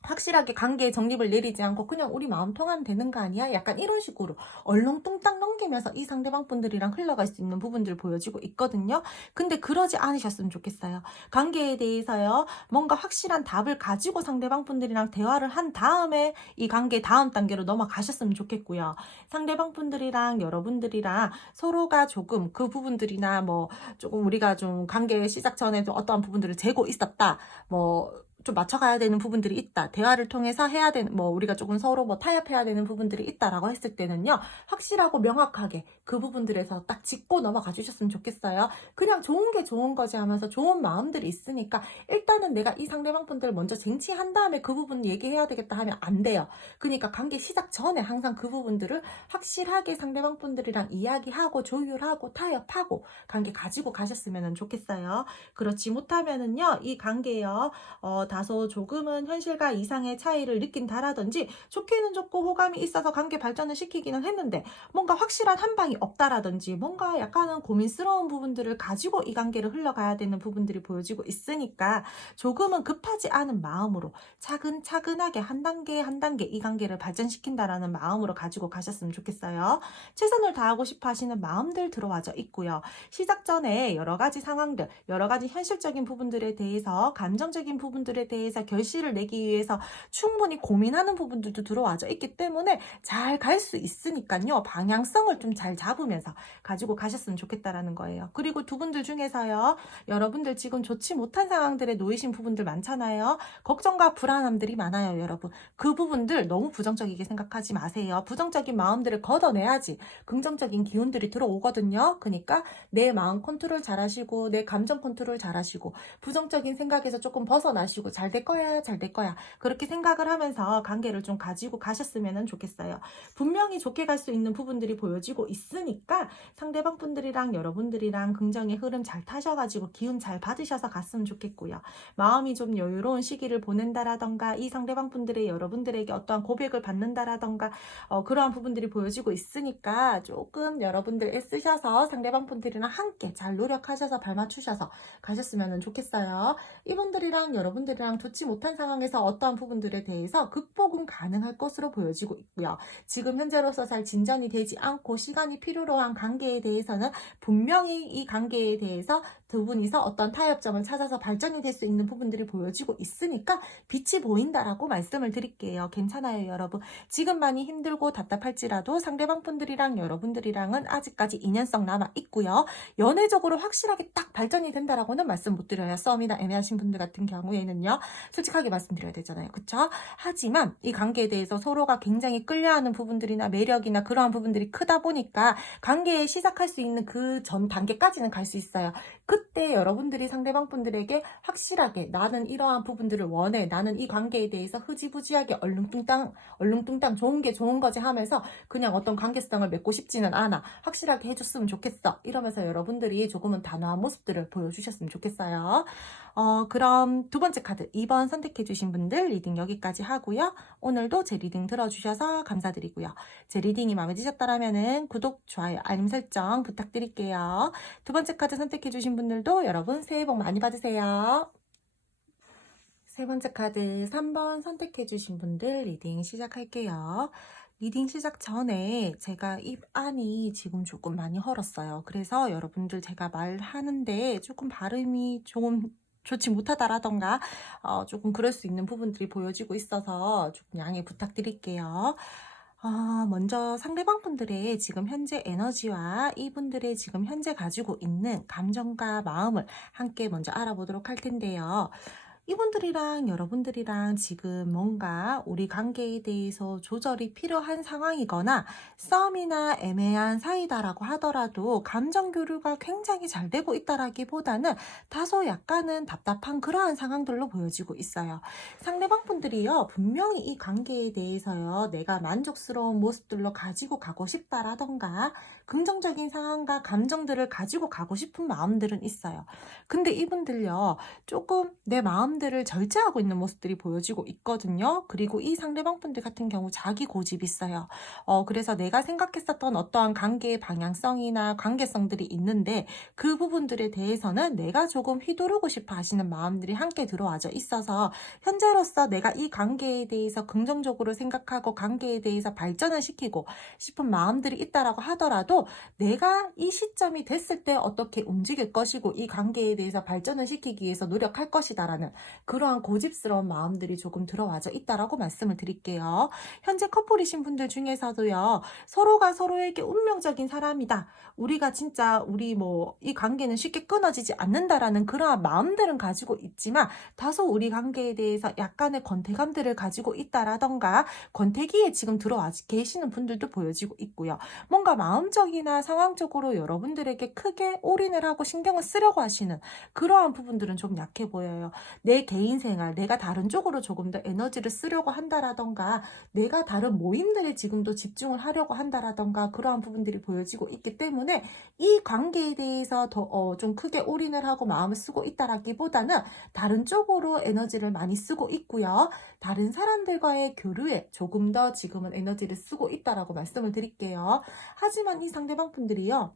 확실하게 관계의 정립을 내리지 않고 그냥 우리 마음 통하면 되는 거 아니야? 약간 이런 식으로 얼렁뚱땅 넘기면서 이 상대방 분들이랑 흘러갈 수 있는 부분들 보여지고 있거든요. 근데 그러지 않으셨으면 좋겠어요. 관계에 대해서요. 뭔가 확실한 답을 가지고 상대방 분들이랑 대화를 한 다음에 이 관계 다음 단계로 넘어가셨으면 좋겠고요. 상대방 분들이랑 여러분들이랑 서로가 조금 그 부분들이나 뭐 조금 우리가 좀 관계 시작 전에도 어떠한 부분들을 재고 있었다. 뭐 좀 맞춰가야 되는 부분들이 있다. 대화를 통해서 해야 되는, 우리가 조금 서로 타협해야 되는 부분들이 있다라고 했을 때는요, 확실하고 명확하게 그 부분들에서 딱 짚고 넘어가 주셨으면 좋겠어요. 그냥 좋은 게 좋은 거지 하면서 좋은 마음들이 있으니까 일단은 내가 이 상대방 분들 먼저 쟁취한 다음에 그 부분 얘기해야 되겠다 하면 안 돼요. 그러니까 관계 시작 전에 항상 그 부분들을 확실하게 상대방 분들이랑 이야기하고 조율하고 타협하고 관계 가지고 가셨으면 좋겠어요. 그렇지 못하면은요, 이 관계요, 다소 조금은 현실과 이상의 차이를 느낀다라든지 좋기는 좋고 호감이 있어서 관계 발전을 시키기는 했는데 뭔가 확실한 한 방이 없다라든지 뭔가 약간은 고민스러운 부분들을 가지고 이 관계를 흘러가야 되는 부분들이 보여지고 있으니까 조금은 급하지 않은 마음으로 차근차근하게 한 단계 한 단계 이 관계를 발전시킨다라는 마음으로 가지고 가셨으면 좋겠어요. 최선을 다하고 싶어 하시는 마음들 들어와져 있고요. 시작 전에 여러 가지 상황들, 여러 가지 현실적인 부분들에 대해서 감정적인 부분들에 대해서 결실을 내기 위해서 충분히 고민하는 부분들도 들어와져 있기 때문에 잘 갈 수 있으니까요. 방향성을 좀 잘 잡으면서 가지고 가셨으면 좋겠다라는 거예요. 그리고 두 분들 중에서요. 여러분들 지금 좋지 못한 상황들에 놓이신 부분들 많잖아요. 걱정과 불안함들이 많아요, 여러분. 그 부분들 너무 부정적이게 생각하지 마세요. 부정적인 마음들을 걷어내야지 긍정적인 기운들이 들어오거든요. 그러니까 내 마음 컨트롤 잘 하시고 내 감정 컨트롤 잘 하시고 부정적인 생각에서 조금 벗어나시고 잘 될 거야, 잘 될 거야. 그렇게 생각을 하면서 관계를 좀 가지고 가셨으면 좋겠어요. 분명히 좋게 갈 수 있는 부분들이 보여지고 있으니까 상대방 분들이랑 여러분들이랑 긍정의 흐름 잘 타셔가지고 기운 잘 받으셔서 갔으면 좋겠고요. 마음이 좀 여유로운 시기를 보낸다라던가 이 상대방 분들의 여러분들에게 어떠한 고백을 받는다라던가 그러한 부분들이 보여지고 있으니까 조금 여러분들 애쓰셔서 상대방 분들이랑 함께 잘 노력하셔서 발 맞추셔서 가셨으면 좋겠어요. 이분들이랑 여러분들이랑 좋지 못한 상황에서 어떠한 부분들에 대해서 극복은 가능할 것으로 보여지고 있고요. 지금 현재로서 잘 진전이 되지 않고 시간이 필요로 한 관계에 대해서는 분명히 이 관계에 대해서 두 분이서 어떤 타협점을 찾아서 발전이 될 수 있는 부분들이 보여지고 있으니까 빛이 보인다라고 말씀을 드릴게요. 괜찮아요, 여러분. 지금 많이 힘들고 답답할지라도 상대방 분들이랑 여러분들이랑은 아직까지 인연성 남아 있고요. 연애적으로 확실하게 딱 발전이 된다라고는 말씀 못 드려요. 썸이나 애매하신 분들 같은 경우에는요. 솔직하게 말씀드려야 되잖아요. 그쵸? 하지만 이 관계에 대해서 서로가 굉장히 끌려하는 부분들이나 매력이나 그러한 부분들이 크다 보니까 관계에 시작할 수 있는 그 전 단계까지는 갈 수 있어요. 그때 여러분들이 상대방 분들에게 확실하게 나는 이러한 부분들을 원해. 나는 이 관계에 대해서 흐지부지하게 얼렁뚱땅 좋은 게 좋은 거지 하면서 그냥 어떤 관계성을 맺고 싶지는 않아. 확실하게 해줬으면 좋겠어. 이러면서 여러분들이 조금은 단호한 모습들을 보여주셨으면 좋겠어요. 그럼 두 번째 카드 2번 선택해주신 분들 리딩 여기까지 하고요. 오늘도 제 리딩 들어주셔서 감사드리고요. 제 리딩이 마음에 드셨다면 구독, 좋아요, 알림 설정 부탁드릴게요. 두 번째 카드 선택해주신 분들도 여러분 새해 복 많이 받으세요. 세 번째 카드 3번 선택해주신 분들 리딩 시작할게요. 리딩 시작 전에 제가 입 안이 지금 조금 많이 헐었어요. 그래서 여러분들 제가 말하는데 조금 발음이 좀 좋지 못하다라던가 조금 그럴 수 있는 부분들이 보여지고 있어서 조금 양해 부탁드릴게요. 먼저 상대방 분들의 지금 현재 에너지와 이분들의 지금 현재 가지고 있는 감정과 마음을 함께 먼저 알아보도록 할 텐데요. 이분들이랑 여러분들이랑 지금 뭔가 우리 관계에 대해서 조절이 필요한 상황이거나 썸이나 애매한 사이다라고 하더라도 감정 교류가 굉장히 잘 되고 있다라기보다는 다소 약간은 답답한 그러한 상황들로 보여지고 있어요. 상대방 분들이요, 분명히 이 관계에 대해서요, 내가 만족스러운 모습들로 가지고 가고 싶다라던가 긍정적인 상황과 감정들을 가지고 가고 싶은 마음들은 있어요. 근데 이분들요, 조금 내 마음들을 절제하고 있는 모습들이 보여지고 있거든요. 그리고 이 상대방 분들 같은 경우 자기 고집이 있어요. 그래서 내가 생각했었던 어떠한 관계의 방향성이나 관계성들이 있는데 그 부분들에 대해서는 내가 조금 휘두르고 싶어 하시는 마음들이 함께 들어와져 있어서 현재로서 내가 이 관계에 대해서 긍정적으로 생각하고 관계에 대해서 발전을 시키고 싶은 마음들이 있다라고 하더라도 보다도 내가 이 시점이 됐을 때 어떻게 움직일 것이고 이 관계에 대해서 발전을 시키기 위해서 노력할 것이다라는 그러한 고집스러운 마음들이 조금 들어와져 있다라고 말씀을 드릴게요. 현재 커플이신 분들 중에서도요. 서로가 서로에게 운명적인 사람이다. 우리가 진짜 우리 뭐 이 관계는 쉽게 끊어지지 않는다라는 그러한 마음들은 가지고 있지만 다소 우리 관계에 대해서 약간의 권태감들을 가지고 있다라던가 권태기에 지금 들어와 계시는 분들도 보여지고 있고요. 뭔가 마음적이나 상황적으로 여러분들에게 크게 올인을 하고 신경을 쓰려고 하시는 그러한 부분들은 좀 약해 보여요. 내 개인 생활, 내가 다른 쪽으로 조금 더 에너지를 쓰려고 한다라던가 내가 다른 모임들에 지금도 집중을 하려고 한다라던가 그러한 부분들이 보여지고 있기 때문에 이 관계에 대해서 더 좀 크게 올인을 하고 마음을 쓰고 있다라기보다는 다른 쪽으로 에너지를 많이 쓰고 있고요. 다른 사람들과의 교류에 조금 더 지금은 에너지를 쓰고 있다라고 말씀을 드릴게요. 하지만 이 상대방 분들이요.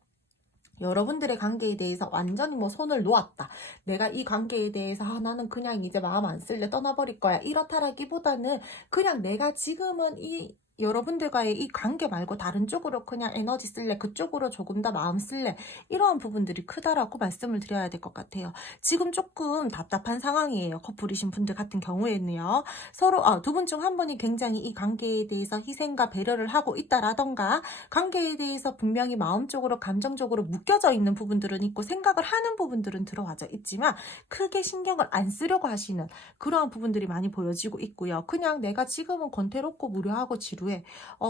여러분들의 관계에 대해서 완전히 뭐 손을 놓았다. 내가 이 관계에 대해서 나는 그냥 이제 마음 안 쓸래 떠나버릴 거야. 이렇다라기보다는 그냥 내가 지금은 이 여러분들과의 이 관계 말고 다른 쪽으로 그냥 에너지 쓸래. 그쪽으로 조금 더 마음 쓸래. 이러한 부분들이 크다라고 말씀을 드려야 될 것 같아요. 지금 조금 답답한 상황이에요. 커플이신 분들 같은 경우에는요. 서로 두 분 중 한 분이 굉장히 이 관계에 대해서 희생과 배려를 하고 있다라던가 관계에 대해서 분명히 마음적으로 감정적으로 묶여져 있는 부분들은 있고 생각을 하는 부분들은 들어와져 있지만 크게 신경을 안 쓰려고 하시는 그러한 부분들이 많이 보여지고 있고요. 그냥 내가 지금은 권태롭고 무료하고 지루해.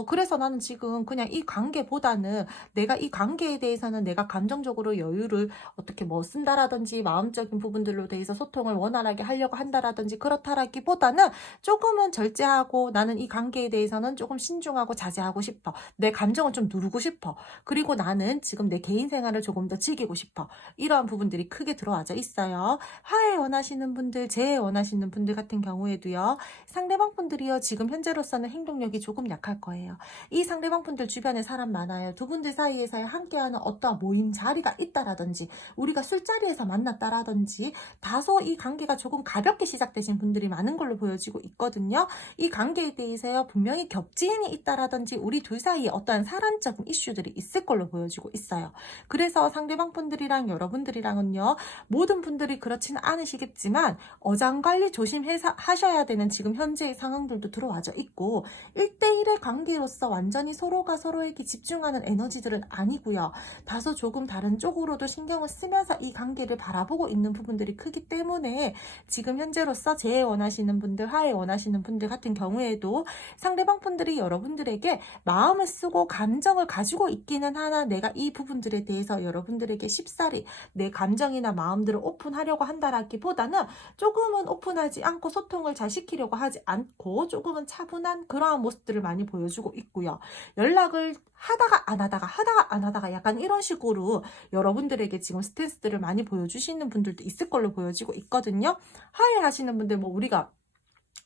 그래서 나는 지금 그냥 이 관계보다는 내가 이 관계에 대해서는 내가 감정적으로 여유를 어떻게 뭐 쓴다라든지 마음적인 부분들로 대해서 소통을 원활하게 하려고 한다라든지 그렇다라기보다는 조금은 절제하고 나는 이 관계에 대해서는 조금 신중하고 자제하고 싶어. 내 감정을 좀 누르고 싶어. 그리고 나는 지금 내 개인 생활을 조금 더 즐기고 싶어. 이러한 부분들이 크게 들어와져 있어요. 화해 원하시는 분들, 재해 원하시는 분들 같은 경우에도요. 상대방 분들이요. 지금 현재로서는 행동력이 조금 약할 거예요. 이 상대방 분들 주변에 사람 많아요. 두 분들 사이에서 함께하는 어떠한 모임 자리가 있다라든지 우리가 술자리에서 만났다라든지 다소 이 관계가 조금 가볍게 시작되신 분들이 많은 걸로 보여지고 있거든요. 이 관계에 대해서요. 분명히 겹지인이 있다라든지 우리 둘 사이에 어떠한 사람적인 이슈들이 있을 걸로 보여지고 있어요. 그래서 상대방 분들이랑 여러분들이랑은요. 모든 분들이 그렇지는 않으시겠지만 어장관리 조심하셔야 되는 지금 현재의 상황들도 들어와져 있고 1대1의 관계로서 완전히 서로가 서로에게 집중하는 에너지들은 아니고요. 다소 조금 다른 쪽으로도 신경을 쓰면서 이 관계를 바라보고 있는 부분들이 크기 때문에 지금 현재로서 재해 원하시는 분들, 화해 원하시는 분들 같은 경우에도 상대방 분들이 여러분들에게 마음을 쓰고 감정을 가지고 있기는 하나 내가 이 부분들에 대해서 여러분들에게 쉽사리 내 감정이나 마음들을 오픈하려고 한다라기보다는 조금은 오픈하지 않고 소통을 잘 시키려고 하지 않고 조금은 차분한 그러한 모습들을 많이 보여주고 있고요. 연락을 하다가 안 하다가 약간 이런 식으로 여러분들에게 지금 스탠스들을 많이 보여주시는 분들도 있을 걸로 보여지고 있거든요. 화해하시는 분들 뭐 우리가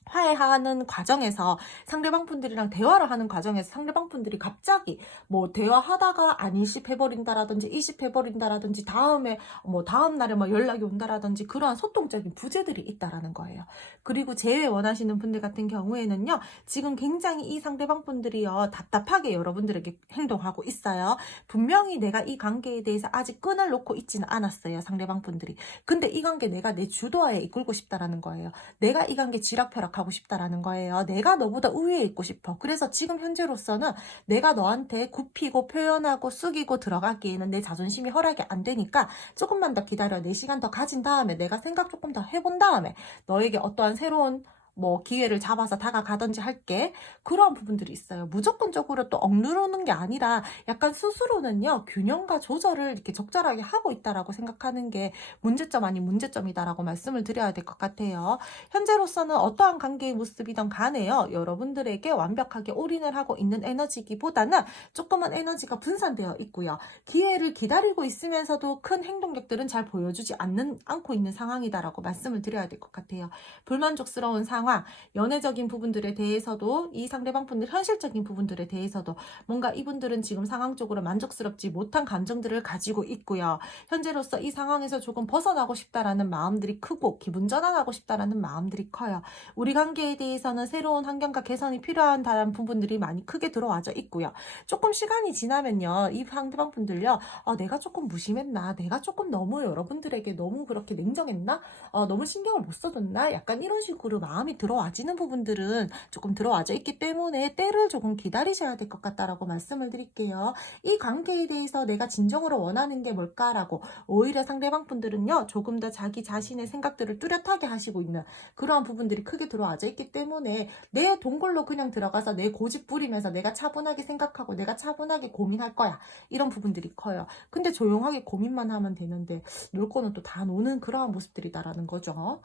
화해하는 과정에서 상대방 분들이랑 대화를 하는 과정에서 상대방 분들이 갑자기 뭐 대화하다가 안 일십해버린다라든지 일십해버린다라든지 다음에 뭐 다음날에 뭐 연락이 온다라든지 그러한 소통적인 부재들이 있다라는 거예요. 그리고 재회 원하시는 분들 같은 경우에는요. 지금 굉장히 이 상대방 분들이요. 답답하게 여러분들에게 행동하고 있어요. 분명히 내가 이 관계에 대해서 아직 끈을 놓고 있지는 않았어요. 상대방 분들이. 근데 이 관계 내가 내 주도하에 이끌고 싶다라는 거예요. 내가 이 관계 쥐락펴락하고 싶다라는 거예요. 내가 너보다 우위에 있고 싶어. 그래서 지금 현재로서는 내가 너한테 굽히고 표현하고 숙이고 들어가기에는 내 자존심이 허락이 안 되니까 조금만 더 기다려. 내 시간 더 가진 다음에 내가 생각 조금 더 해본 다음에 너에게 어떠한 새로운 뭐 기회를 잡아서 다가가든지 할게. 그런 부분들이 있어요. 무조건적으로 또 억누르는 게 아니라 약간 스스로는요. 균형과 조절을 이렇게 적절하게 하고 있다라고 생각하는 게 문제점 아닌 문제점이다라고 말씀을 드려야 될 것 같아요. 현재로서는 어떠한 관계의 모습이든 간에요. 여러분들에게 완벽하게 올인을 하고 있는 에너지기보다는 조금은 에너지가 분산되어 있고요. 기회를 기다리고 있으면서도 큰 행동력들은 잘 보여주지 않고 있는 상황이다라고 말씀을 드려야 될 것 같아요. 불만족스러운 상황 상황, 연애적인 부분들에 대해서도 이 상대방 분들 현실적인 부분들에 대해서도 뭔가 이분들은 지금 상황적으로 만족스럽지 못한 감정들을 가지고 있고요. 현재로서 이 상황에서 조금 벗어나고 싶다라는 마음들이 크고 기분 전환하고 싶다라는 마음들이 커요. 우리 관계에 대해서는 새로운 환경과 개선이 필요한다는 부분들이 많이 크게 들어와져 있고요. 조금 시간이 지나면요. 이 상대방 분들요. 내가 조금 무심했나? 내가 조금 너무 여러분들에게 너무 그렇게 냉정했나? 너무 신경을 못 써줬나? 약간 이런 식으로 마음이 들어와지는 부분들은 조금 들어와져 있기 때문에 때를 조금 기다리셔야 될 것 같다라고 말씀을 드릴게요. 이 관계에 대해서 내가 진정으로 원하는 게 뭘까라고 오히려 상대방 분들은요. 조금 더 자기 자신의 생각들을 뚜렷하게 하시고 있는 그러한 부분들이 크게 들어와져 있기 때문에 내 동굴로 그냥 들어가서 내 고집 부리면서 내가 차분하게 생각하고 내가 차분하게 고민할 거야. 이런 부분들이 커요. 근데 조용하게 고민만 하면 되는데 놀 거는 또 다 노는 그러한 모습들이다라는 거죠.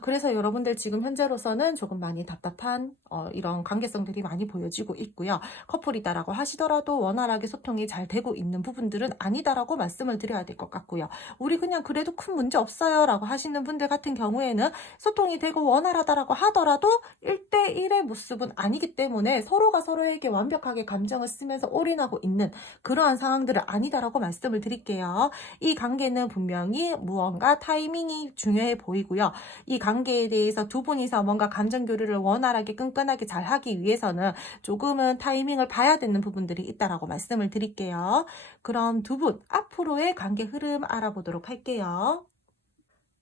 그래서 여러분들 지금 현재로서는 조금 많이 답답한 이런 관계성들이 많이 보여지고 있고요. 커플이다라고 하시더라도 원활하게 소통이 잘 되고 있는 부분들은 아니다라고 말씀을 드려야 될 것 같고요. 우리 그냥 그래도 큰 문제 없어요 라고 하시는 분들 같은 경우에는 소통이 되고 원활하다라고 하더라도 1대1의 모습은 아니기 때문에 서로가 서로에게 완벽하게 감정을 쓰면서 올인하고 있는 그러한 상황들은 아니다라고 말씀을 드릴게요. 이 관계는 분명히 무언가 타이밍이 중요해 보이고요. 이 관계에 대해서 두 분이서 뭔가 감정 교류를 원활하게 끈끈하게 잘 하기 위해서는 조금은 타이밍을 봐야 되는 부분들이 있다라고 말씀을 드릴게요. 그럼 두 분 앞으로의 관계 흐름 알아보도록 할게요.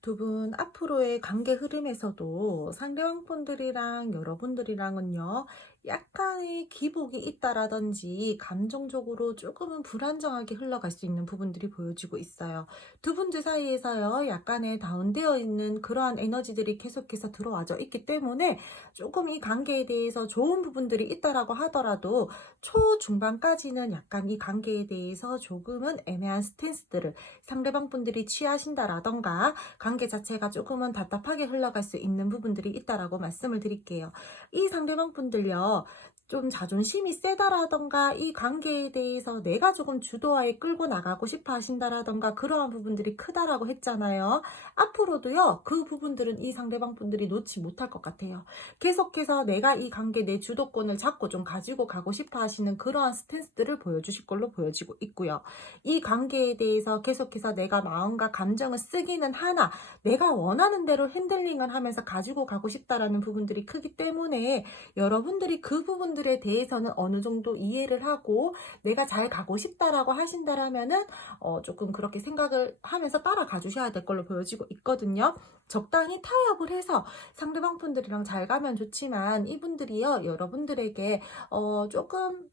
두 분 앞으로의 관계 흐름에서도 상대방분들이랑 여러분들이랑은요, 약간의 기복이 있다라든지 감정적으로 조금은 불안정하게 흘러갈 수 있는 부분들이 보여지고 있어요. 두 분들 사이에서요, 약간의 다운되어 있는 그러한 에너지들이 계속해서 들어와져 있기 때문에 조금 이 관계에 대해서 좋은 부분들이 있다라고 하더라도 초중반까지는 약간 이 관계에 대해서 조금은 애매한 스탠스들을 상대방 분들이 취하신다라던가 관계 자체가 조금은 답답하게 흘러갈 수 있는 부분들이 있다라고 말씀을 드릴게요. 이 상대방 분들요. 좀 자존심이 세다라던가 이 관계에 대해서 내가 조금 주도하에 끌고 나가고 싶어 하신다라던가 그러한 부분들이 크다라고 했잖아요. 앞으로도요. 그 부분들은 이 상대방 분들이 놓지 못할 것 같아요. 계속해서 내가 이 관계 내 주도권을 잡고 좀 가지고 가고 싶어 하시는 그러한 스탠스들을 보여주실 걸로 보여지고 있고요. 이 관계에 대해서 계속해서 내가 마음과 감정을 쓰기는 하나 내가 원하는 대로 핸들링을 하면서 가지고 가고 싶다라는 부분들이 크기 때문에 여러분들이 그 부분들에 대해서는 어느 정도 이해를 하고 내가 잘 가고 싶다라고 하신다라면은 조금 그렇게 생각을 하면서 따라가 주셔야 될 걸로 보여지고 있거든요. 적당히 타협을 해서 상대방 분들이랑 잘 가면 좋지만 이분들이요 여러분들에게 조금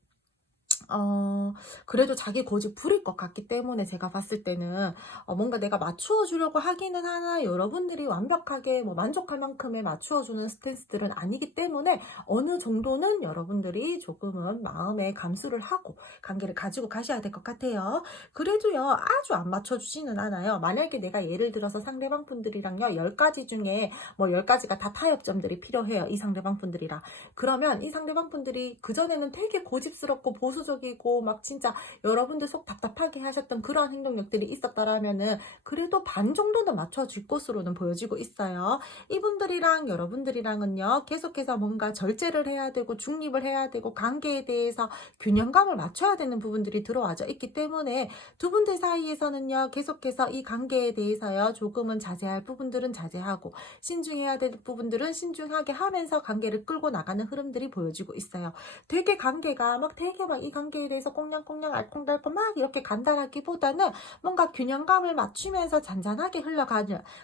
그래도 자기 고집 부릴 것 같기 때문에 제가 봤을 때는 뭔가 내가 맞추어 주려고 하기는 하나 여러분들이 완벽하게 뭐 만족할 만큼의 맞추어 주는 스탠스들은 아니기 때문에 어느 정도는 여러분들이 조금은 마음에 감수를 하고 관계를 가지고 가셔야 될 것 같아요. 그래도요 아주 안 맞춰 주지는 않아요. 만약에 내가 예를 들어서 상대방 분들이랑요 10가지 중에 뭐 10가지가 다 타협점들이 필요해요. 이 상대방 분들이랑. 그러면 이 상대방 분들이 그전에는 되게 고집스럽고 보수적이고 막 진짜 여러분들 속 답답하게 하셨던 그러한 행동력들이 있었다라면은 그래도 반 정도는 맞춰질 것으로는 보여지고 있어요. 이분들이랑 여러분들이랑은요 계속해서 뭔가 절제를 해야 되고 중립을 해야 되고 관계에 대해서 균형감을 맞춰야 되는 부분들이 들어와져 있기 때문에 두 분들 사이에서는요 계속해서 이 관계에 대해서요 조금은 자제할 부분들은 자제하고 신중해야 될 부분들은 신중하게 하면서 관계를 끌고 나가는 흐름들이 보여지고 있어요. 되게 관계가 막 되게 막 이 관계에 대해서 꽁냥꽁냥 알콩달콩 막 이렇게 간단하기보다는 뭔가 균형감을 맞추면서 잔잔하게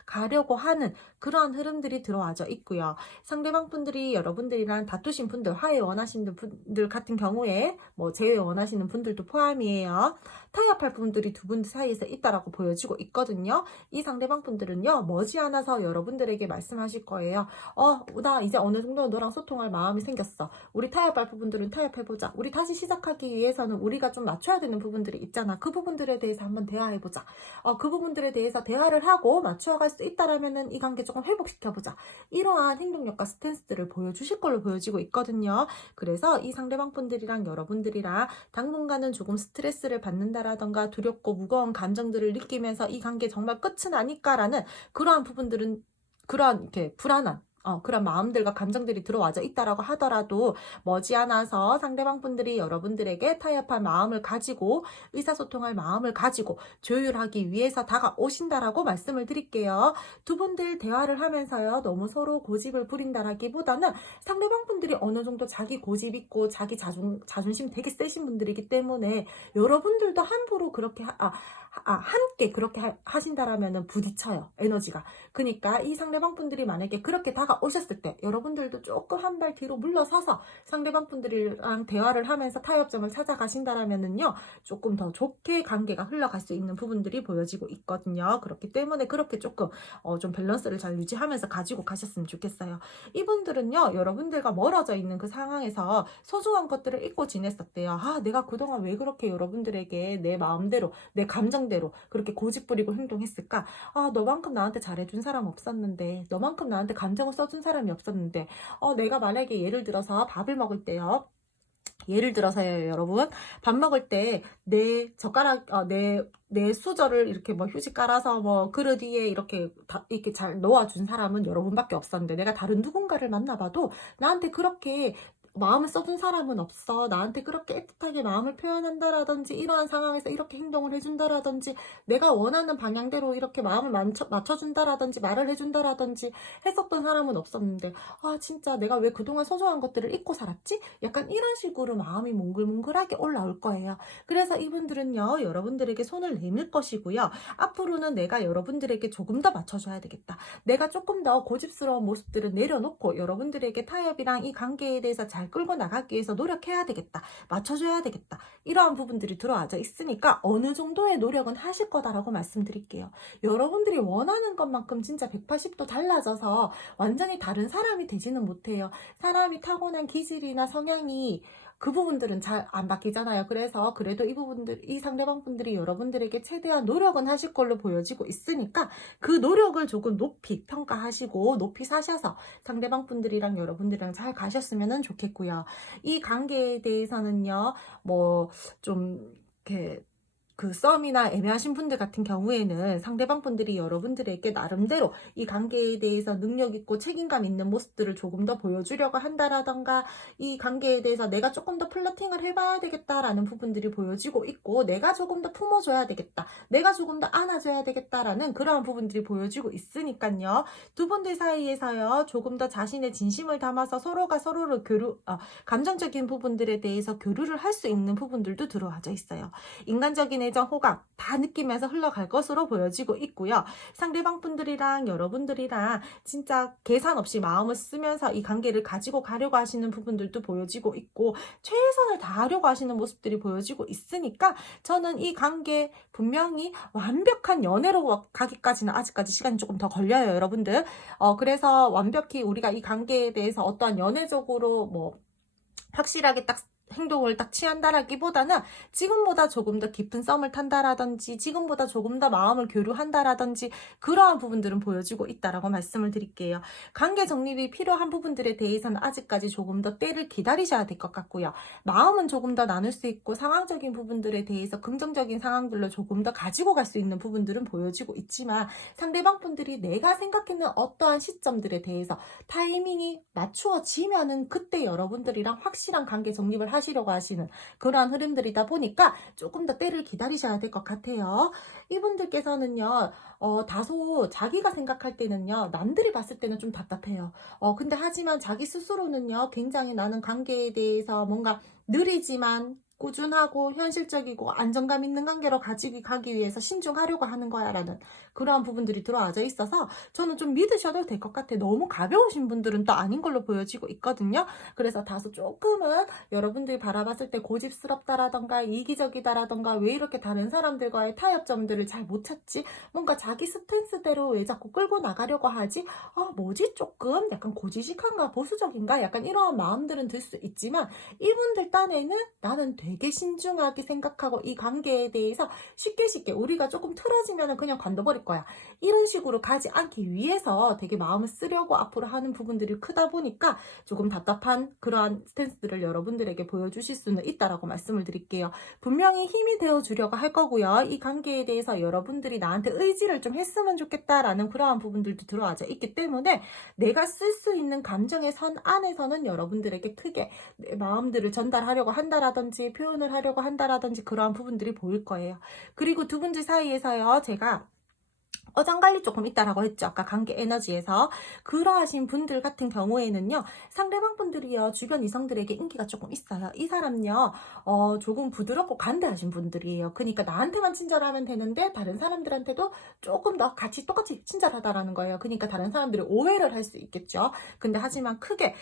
가려고 하는 그러한 흐름들이 들어와져 있고요. 상대방 분들이 여러분들이랑 다투신 분들, 화해 원하시는 분들 같은 경우에 뭐 재회 원하시는 분들도 포함이에요. 타협할 분들이 두 분 사이에서 있다라고 보여지고 있거든요. 이 상대방 분들은요 머지않아서 여러분들에게 말씀하실 거예요. 나 이제 어느 정도 너랑 소통할 마음이 생겼어. 우리 타협할 부분들은 타협해보자. 우리 다시 시작하기 위해서는 우리가 좀 맞춰야 되는 부분들이 있잖아. 그 부분들에 대해서 한번 대화해보자. 그 부분들에 대해서 대화를 하고 맞춰갈 수 있다라면은 이 관계 조금 회복시켜보자. 이러한 행동력과 스탠스들을 보여주실 걸로 보여지고 있거든요. 그래서 이 상대방 분들이랑 여러분들이랑 당분간은 조금 스트레스를 받는다라던가 두렵고 무거운 감정들을 느끼면서 이 관계 정말 끝은 아닐까라는 그러한 부분들은 그러한 이렇게 불안한 그런 마음들과 감정들이 들어와져 있다라고 하더라도 머지않아서 상대방 분들이 여러분들에게 타협할 마음을 가지고 의사소통할 마음을 가지고 조율하기 위해서 다가오신다라고 말씀을 드릴게요. 두 분들 대화를 하면서요, 너무 서로 고집을 부린다라기보다는 상대방 분들이 어느 정도 자기 고집 있고 자기 자존심 되게 세신 분들이기 때문에 여러분들도 함부로 그렇게 함께 그렇게 하신다라면은 부딪혀요, 에너지가. 그러니까 이 상대방 분들이 만약에 그렇게 다가오셨을 때 여러분들도 조금 한 발 뒤로 물러서서 상대방 분들이랑 대화를 하면서 타협점을 찾아가신다라면은요, 조금 더 좋게 관계가 흘러갈 수 있는 부분들이 보여지고 있거든요. 그렇기 때문에 그렇게 조금 좀 밸런스를 잘 유지하면서 가지고 가셨으면 좋겠어요. 이분들은요, 여러분들과 멀어져 있는 그 상황에서 소중한 것들을 잊고 지냈었대요. 내가 그동안 왜 그렇게 여러분들에게 내 마음대로 내 감정대로 그렇게 고집 부리고 행동했을까? 너만큼 나한테 잘해준 사람 없었는데, 너만큼 나한테 감정을 써준 사람이 없었는데, 내가 만약에 예를 들어서 밥을 먹을 때요, 예를 들어서요, 여러분, 밥 먹을 때 내 젓가락, 내 수저를 이렇게 뭐 휴지 깔아서 뭐 그릇 위에 이렇게 잘 놓아준 사람은 여러분밖에 없었는데, 내가 다른 누군가를 만나봐도 나한테 그렇게 마음을 써준 사람은 없어. 나한테 그렇게 애틋하게 마음을 표현한다라든지, 이러한 상황에서 이렇게 행동을 해준다라든지, 내가 원하는 방향대로 이렇게 마음을 맞춰준다라든지, 말을 해준다라든지 했었던 사람은 없었는데, 진짜 내가 왜 그동안 소중한 것들을 잊고 살았지? 약간 이런 식으로 마음이 몽글몽글하게 올라올 거예요. 그래서 이분들은요, 여러분들에게 손을 내밀 것이고요. 앞으로는 내가 여러분들에게 조금 더 맞춰줘야 되겠다. 내가 조금 더 고집스러운 모습들을 내려놓고 여러분들에게 타협이랑 이 관계에 대해서 잘 끌고 나가기 위해서 노력해야 되겠다. 맞춰줘야 되겠다. 이러한 부분들이 들어와져 있으니까 어느 정도의 노력은 하실 거다라고 말씀드릴게요. 여러분들이 원하는 것만큼 진짜 180도 달라져서 완전히 다른 사람이 되지는 못해요. 사람이 타고난 기질이나 성향이 그 부분들은 잘 안 바뀌잖아요. 그래서 그래도 이 상대방 분들이 여러분들에게 최대한 노력은 하실 걸로 보여지고 있으니까 그 노력을 조금 높이 평가하시고 높이 사셔서 상대방 분들이랑 여러분들이랑 잘 가셨으면 좋겠고요. 이 관계에 대해서는요, 좀 이렇게 그 썸이나 애매하신 분들 같은 경우에는 상대방 분들이 여러분들에게 나름대로 이 관계에 대해서 능력 있고 책임감 있는 모습들을 조금 더 보여주려고 한다라던가, 이 관계에 대해서 내가 조금 더 플러팅을 해봐야 되겠다라는 부분들이 보여지고 있고, 내가 조금 더 품어줘야 되겠다, 내가 조금 더 안아줘야 되겠다라는 그러한 부분들이 보여지고 있으니까요. 두 분들 사이에서요, 조금 더 자신의 진심을 담아서 서로가 서로를 감정적인 부분들에 대해서 교류를 할 수 있는 부분들도 들어와져 있어요. 인간적인 애정, 호감 다 느끼면서 흘러갈 것으로 보여지고 있고요. 상대방 분들이랑 여러분들이랑 진짜 계산 없이 마음을 쓰면서 이 관계를 가지고 가려고 하시는 부분들도 보여지고 있고, 최선을 다하려고 하시는 모습들이 보여지고 있으니까 저는 이 관계 분명히 완벽한 연애로 가기까지는 아직까지 시간이 조금 더 걸려요, 여러분들. 그래서 완벽히 우리가 이 관계에 대해서 어떠한 연애적으로 확실하게 딱 행동을 딱 취한다라기보다는 지금보다 조금 더 깊은 썸을 탄다라든지, 지금보다 조금 더 마음을 교류한다라든지, 그러한 부분들은 보여지고 있다라고 말씀을 드릴게요. 관계 정립이 필요한 부분들에 대해서는 아직까지 조금 더 때를 기다리셔야 될 것 같고요. 마음은 조금 더 나눌 수 있고, 상황적인 부분들에 대해서 긍정적인 상황들로 조금 더 가지고 갈 수 있는 부분들은 보여지고 있지만, 상대방 분들이 내가 생각했는 어떠한 시점들에 대해서 타이밍이 맞추어지면은 그때 여러분들이랑 확실한 관계 정립을 하시려고 하시는 그러한 흐름들이다 보니까 조금 더 때를 기다리셔야 될 것 같아요. 이분들께서는요, 다소 자기가 생각할 때는요, 남들이 봤을 때는 좀 답답해요. 근데 하지만 자기 스스로는요, 굉장히 나는 관계에 대해서 뭔가 느리지만 꾸준하고 현실적이고 안정감 있는 관계로 가기 위해서 신중하려고 하는 거야 라는 그러한 부분들이 들어와져 있어서 저는 좀 믿으셔도 될 것 같아요. 너무 가벼우신 분들은 또 아닌 걸로 보여지고 있거든요. 그래서 다소 조금은 여러분들이 바라봤을 때 고집스럽다라던가 이기적이다라던가, 왜 이렇게 다른 사람들과의 타협점들을 잘 못 찾지? 뭔가 자기 스탠스대로 왜 자꾸 끌고 나가려고 하지? 뭐지? 조금 약간 고지식한가 보수적인가? 약간 이러한 마음들은 들 수 있지만, 이분들 딴에는 나는 되게 신중하게 생각하고 이 관계에 대해서 쉽게 우리가 조금 틀어지면 그냥 관둬버릴 거야. 이런 식으로 가지 않기 위해서 되게 마음을 쓰려고 앞으로 하는 부분들이 크다 보니까 조금 답답한 그러한 스탠스들을 여러분들에게 보여주실 수는 있다라고 말씀을 드릴게요. 분명히 힘이 되어주려고 할 거고요. 이 관계에 대해서 여러분들이 나한테 의지를 좀 했으면 좋겠다라는 그러한 부분들도 들어와져 있기 때문에 내가 쓸 수 있는 감정의 선 안에서는 여러분들에게 크게 내 마음들을 전달하려고 한다라든지 표현을 하려고 한다라든지 그러한 부분들이 보일 거예요. 그리고 두 분들 사이에서요. 제가 어장관리 조금 있다라고 했죠. 아까 관계 에너지에서. 그러하신 분들 같은 경우에는요. 상대방 분들이요. 주변 이성들에게 인기가 조금 있어요. 이 사람요. 조금 부드럽고 간대하신 분들이에요. 그러니까 나한테만 친절하면 되는데 다른 사람들한테도 조금 더 같이 똑같이 친절하다라는 거예요. 그러니까 다른 사람들이 오해를 할 수 있겠죠. 근데 하지만 크게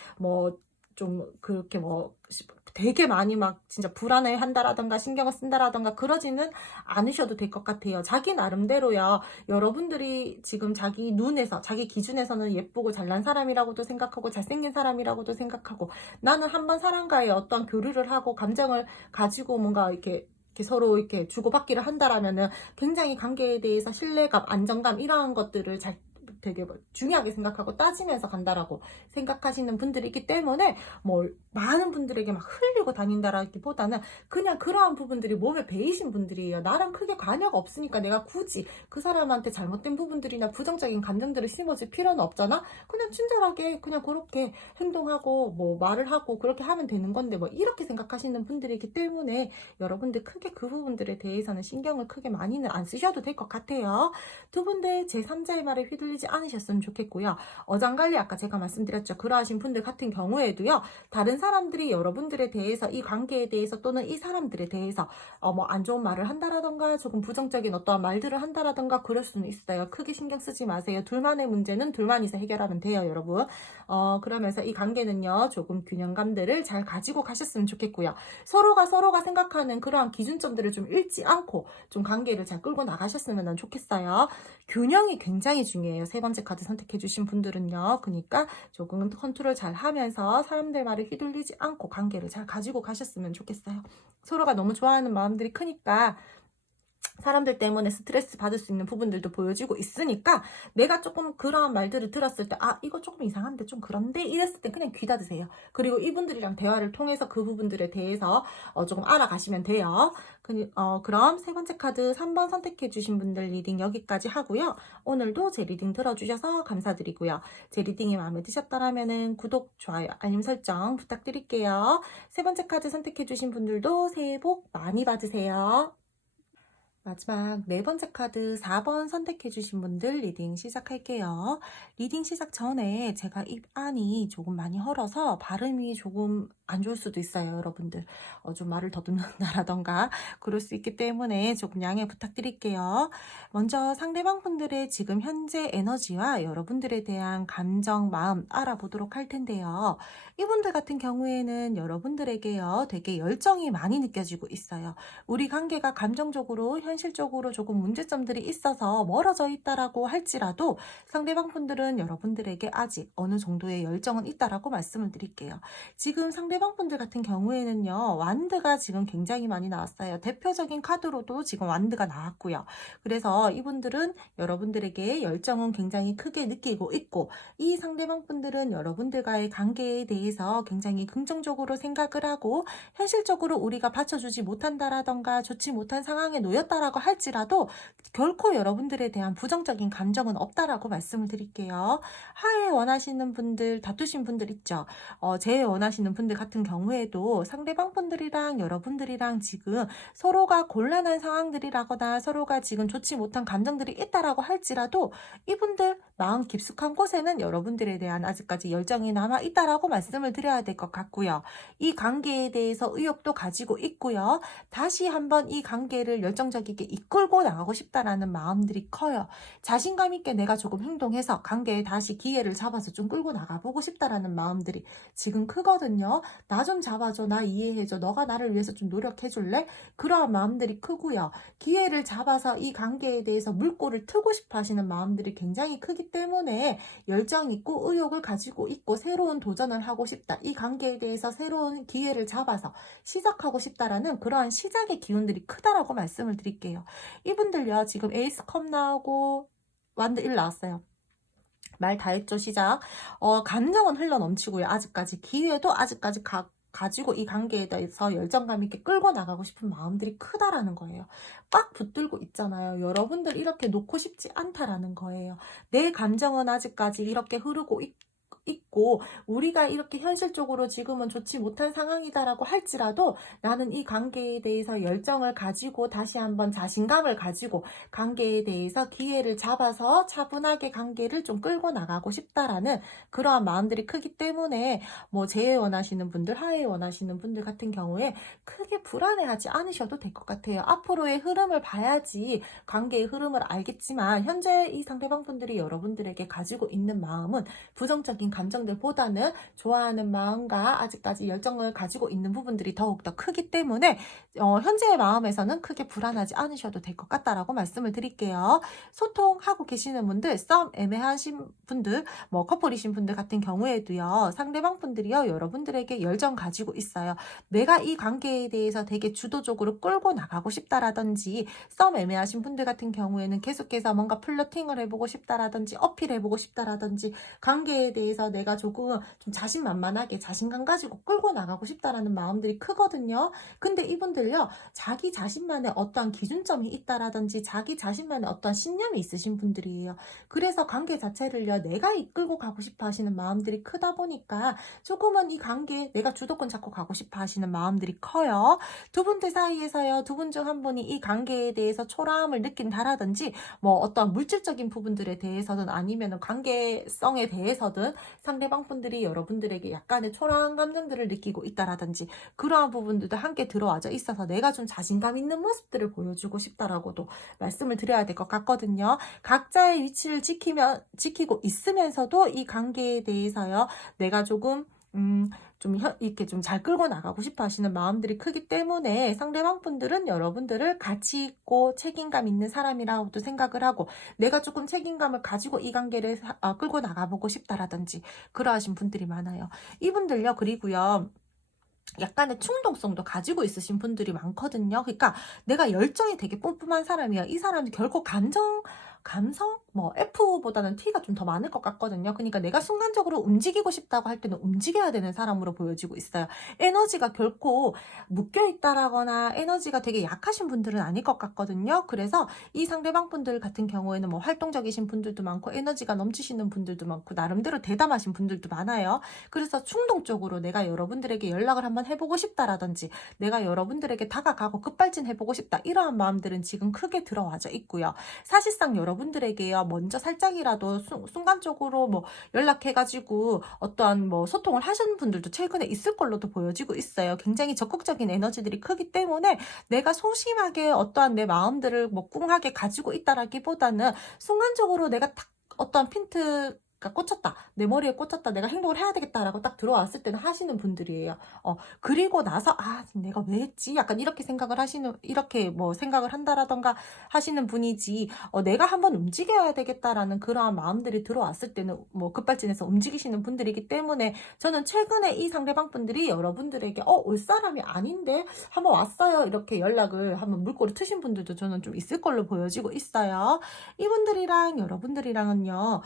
좀 그렇게 되게 많이 막 진짜 불안해 한다라던가 신경을 쓴다라던가 그러지는 않으셔도 될 것 같아요. 자기 나름대로요. 여러분들이 지금 자기 눈에서 자기 기준에서는 예쁘고 잘난 사람이라고도 생각하고 잘생긴 사람이라고도 생각하고 나는 한번 사람과의 어떤 교류를 하고 감정을 가지고 뭔가 이렇게 서로 이렇게 주고받기를 한다라면은 굉장히 관계에 대해서 신뢰감, 안정감 이러한 것들을 되게 중요하게 생각하고 따지면서 간다라고 생각하시는 분들이기 때문에 많은 분들에게 막 흘리고 다닌다라기보다는 그냥 그러한 부분들이 몸에 배이신 분들이에요. 나랑 크게 관여가 없으니까 내가 굳이 그 사람한테 잘못된 부분들이나 부정적인 감정들을 심어줄 필요는 없잖아. 그냥 친절하게 그냥 그렇게 행동하고 말을 하고 그렇게 하면 되는 건데 이렇게 생각하시는 분들이기 때문에 여러분들 크게 그 부분들에 대해서는 신경을 크게 많이는 안 쓰셔도 될 것 같아요. 두 분들 제3자의 말에 휘둘리지 않으셨으면 좋겠고요. 어장관리 아까 제가 말씀드렸죠. 그러하신 분들 같은 경우에도요. 다른 사람들이 여러분들에 대해서 이 관계에 대해서 또는 이 사람들에 대해서 안 좋은 말을 한다라던가 조금 부정적인 어떠한 말들을 한다라던가 그럴 수는 있어요. 크게 신경 쓰지 마세요. 둘만의 문제는 둘만이서 해결하면 돼요, 여러분. 그러면서 이 관계는요. 조금 균형감들을 잘 가지고 가셨으면 좋겠고요. 서로가 생각하는 그러한 기준점들을 좀 잃지 않고 좀 관계를 잘 끌고 나가셨으면 좋겠어요. 균형이 굉장히 중요해요. 세 번째 카드 선택해 주신 분들은요. 그러니까 조금 컨트롤 잘 하면서 사람들 말에 휘둘리지 않고 관계를 잘 가지고 가셨으면 좋겠어요. 서로가 너무 좋아하는 마음들이 크니까 사람들 때문에 스트레스 받을 수 있는 부분들도 보여지고 있으니까 내가 조금 그러한 말들을 들었을 때 이거 조금 이상한데 좀 그런데 이랬을 때 그냥 귀 닫으세요. 그리고 이분들이랑 대화를 통해서 그 부분들에 대해서 조금 알아가시면 돼요. 그럼 세 번째 카드 3번 선택해 주신 분들 리딩 여기까지 하고요. 오늘도 제 리딩 들어주셔서 감사드리고요. 제 리딩이 마음에 드셨다면 구독, 좋아요, 알림 설정 부탁드릴게요. 세 번째 카드 선택해 주신 분들도 새해 복 많이 받으세요. 마지막 네 번째 카드 4번 선택해 주신 분들 리딩 시작할게요. 리딩 시작 전에 제가 입 안이 조금 많이 헐어서 발음이 조금 안 좋을 수도 있어요, 여러분들. 좀 말을 더듬는다라던가 그럴 수 있기 때문에 조금 양해 부탁드릴게요. 먼저 상대방 분들의 지금 현재 에너지와 여러분들에 대한 감정, 마음 알아보도록 할 텐데요. 이분들 같은 경우에는 여러분들에게요, 되게 열정이 많이 느껴지고 있어요. 우리 관계가 감정적으로 현실적으로 조금 문제점들이 있어서 멀어져 있다라고 할지라도 상대방 분들은 여러분들에게 아직 어느 정도의 열정은 있다라고 말씀을 드릴게요. 지금 상대방 분들 같은 경우에는요. 완드가 지금 굉장히 많이 나왔어요. 대표적인 카드로도 지금 완드가 나왔고요. 그래서 이분들은 여러분들에게 열정은 굉장히 크게 느끼고 있고 이 상대방 분들은 여러분들과의 관계에 대해서 굉장히 긍정적으로 생각을 하고 현실적으로 우리가 받쳐주지 못한다라던가 좋지 못한 상황에 놓였다라고 할지라도 결코 여러분들에 대한 부정적인 감정은 없다라고 말씀을 드릴게요. 화해 원하시는 분들, 다투신 분들 있죠. 재해 원하시는 분들 같은 경우에도 상대방 분들이랑 여러분들이랑 지금 서로가 곤란한 상황들이라거나 서로가 지금 좋지 못한 감정들이 있다라고 할지라도 이분들 마음 깊숙한 곳에는 여러분들에 대한 아직까지 열정이 남아 있다라고 말씀을 드려야 될 것 같고요. 이 관계에 대해서 의욕도 가지고 있고요. 다시 한번 이 관계를 열정적인 부정적이게 이끌고 나가고 싶다라는 마음들이 커요. 자신감 있게 내가 조금 행동해서 관계에 다시 기회를 잡아서 좀 끌고 나가보고 싶다라는 마음들이 지금 크거든요. 나 좀 잡아줘, 나 이해해줘, 너가 나를 위해서 좀 노력해줄래? 그러한 마음들이 크고요. 기회를 잡아서 이 관계에 대해서 물꼬를 트고 싶어 하시는 마음들이 굉장히 크기 때문에 열정 있고 의욕을 가지고 있고 새로운 도전을 하고 싶다. 이 관계에 대해서 새로운 기회를 잡아서 시작하고 싶다라는 그러한 시작의 기운들이 크다라고 말씀을 드릴게요. 이분들요, 지금 에이스 컵 나오고 완드 1 나왔어요. 말 다 했죠, 시작. 감정은 흘러 넘치고요. 아직까지 기회도 아직까지 가지고 이 관계에 대해서 열정감 있게 끌고 나가고 싶은 마음들이 크다라는 거예요. 꽉 붙들고 있잖아요. 여러분들 이렇게 놓고 싶지 않다라는 거예요. 내 감정은 아직까지 이렇게 흐르고 있고 우리가 이렇게 현실적으로 지금은 좋지 못한 상황이다라고 할지라도 나는 이 관계에 대해서 열정을 가지고 다시 한번 자신감을 가지고 관계에 대해서 기회를 잡아서 차분하게 관계를 좀 끌고 나가고 싶다라는 그러한 마음들이 크기 때문에 뭐 재회 원하시는 분들, 하회 원하시는 분들 같은 경우에 크게 불안해하지 않으셔도 될 것 같아요. 앞으로의 흐름을 봐야지 관계의 흐름을 알겠지만 현재 이 상대방 분들이 여러분들에게 가지고 있는 마음은 부정적인 감정들보다는 좋아하는 마음과 아직까지 열정을 가지고 있는 부분들이 더욱더 크기 때문에 현재의 마음에서는 크게 불안하지 않으셔도 될 것 같다라고 말씀을 드릴게요. 소통하고 계시는 분들, 썸 애매하신 분들, 뭐 커플이신 분들 같은 경우에도요. 상대방 분들이요. 여러분들에게 열정 가지고 있어요. 내가 이 관계에 대해서 되게 주도적으로 끌고 나가고 싶다라든지 썸 애매하신 분들 같은 경우에는 계속해서 뭔가 플러팅을 해보고 싶다라든지 어필해보고 싶다라든지 관계에 대해서 내가 조금 좀 자신만만하게 자신감 가지고 끌고 나가고 싶다라는 마음들이 크거든요. 근데 이분들요, 자기 자신만의 어떠한 기준점이 있다라든지 자기 자신만의 어떠한 신념이 있으신 분들이에요. 그래서 관계 자체를요, 내가 이끌고 가고 싶어 하시는 마음들이 크다 보니까 조금은 이 관계에 내가 주도권 잡고 가고 싶어 하시는 마음들이 커요. 두 분들 사이에서요, 두 분 중 한 분이 이 관계에 대해서 초라함을 느낀다라든지 뭐 어떤 물질적인 부분들에 대해서든 아니면 관계성에 대해서든 상대방 분들이 여러분들에게 약간의 초라한 감정들을 느끼고 있다라든지 그러한 부분들도 함께 들어와져 있어서 내가 좀 자신감 있는 모습들을 보여주고 싶다라고도 말씀을 드려야 될 것 같거든요. 각자의 위치를 지키고 있으면서도 이 관계에 대해서요, 내가 조금 이렇게 좀 잘 끌고 나가고 싶어 하시는 마음들이 크기 때문에 상대방 분들은 여러분들을 가치 있고 책임감 있는 사람이라고도 생각을 하고 내가 조금 책임감을 가지고 이 관계를 끌고 나가보고 싶다라든지 그러하신 분들이 많아요. 이분들요, 그리고요, 약간의 충동성도 가지고 있으신 분들이 많거든요. 그러니까 내가 열정이 되게 뿜뿜한 사람이야. 이 사람이 결코 감성? 뭐 F보다는 T가 좀 더 많을 것 같거든요. 그러니까 내가 순간적으로 움직이고 싶다고 할 때는 움직여야 되는 사람으로 보여지고 있어요. 에너지가 결코 묶여있다라거나 에너지가 되게 약하신 분들은 아닐 것 같거든요. 그래서 이 상대방 분들 같은 경우에는 뭐 활동적이신 분들도 많고 에너지가 넘치시는 분들도 많고 나름대로 대담하신 분들도 많아요. 그래서 충동적으로 내가 여러분들에게 연락을 한번 해보고 싶다라든지 내가 여러분들에게 다가가고 급발진해보고 싶다, 이러한 마음들은 지금 크게 들어와져 있고요. 사실상 여러분들에게요, 먼저 살짝이라도 순간적으로 뭐 연락해가지고 어떠한 뭐 소통을 하시는 분들도 최근에 있을 걸로도 보여지고 있어요. 굉장히 적극적인 에너지들이 크기 때문에 내가 소심하게 어떠한 내 마음들을 뭐 꿍하게 가지고 있다라기보다는 순간적으로 내가 딱 어떠한 핀트 꽂혔다, 내 머리에 꽂혔다, 내가 행동을 해야 되겠다라고 딱 들어왔을 때는 하시는 분들이에요. 그리고 나서 내가 왜 했지? 약간 이렇게 이렇게 뭐 생각을 한다라던가 하시는 분이지, 내가 한번 움직여야 되겠다라는 그러한 마음들이 들어왔을 때는 뭐 급발진해서 움직이시는 분들이기 때문에 저는 최근에 이 상대방 분들이 여러분들에게 올 사람이 아닌데 한번 왔어요, 이렇게 연락을 한번 물꼬를 트신 분들도 저는 좀 있을 걸로 보여지고 있어요. 이분들이랑 여러분들이랑은요,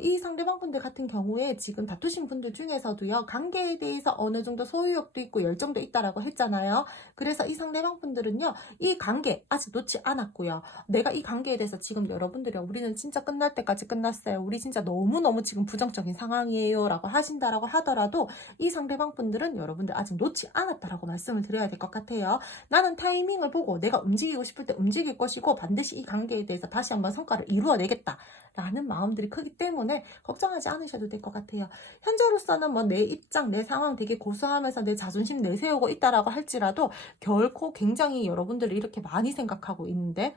이 상대방분들 같은 경우에 지금 다투신 분들 중에서도요, 관계에 대해서 어느 정도 소유욕도 있고 열정도 있다라고 했잖아요. 그래서 이 상대방분들은요, 이 관계 아직 놓지 않았고요. 내가 이 관계에 대해서 지금 여러분들이 우리는 진짜 끝날 때까지 끝났어요, 우리 진짜 너무너무 지금 부정적인 상황이에요 라고 하신다라고 하더라도 이 상대방분들은 여러분들 아직 놓지 않았다라고 말씀을 드려야 될 것 같아요. 나는 타이밍을 보고 내가 움직이고 싶을 때 움직일 것이고 반드시 이 관계에 대해서 다시 한번 성과를 이루어내겠다 라는 마음들이 크게 하기 때문에 걱정하지 않으셔도 될 것 같아요. 현재로서는 뭐 내 입장, 내 상황 되게 고수하면서 내 자존심 내세우고 있다라고 할지라도 결코 굉장히 여러분들이 이렇게 많이 생각하고 있는데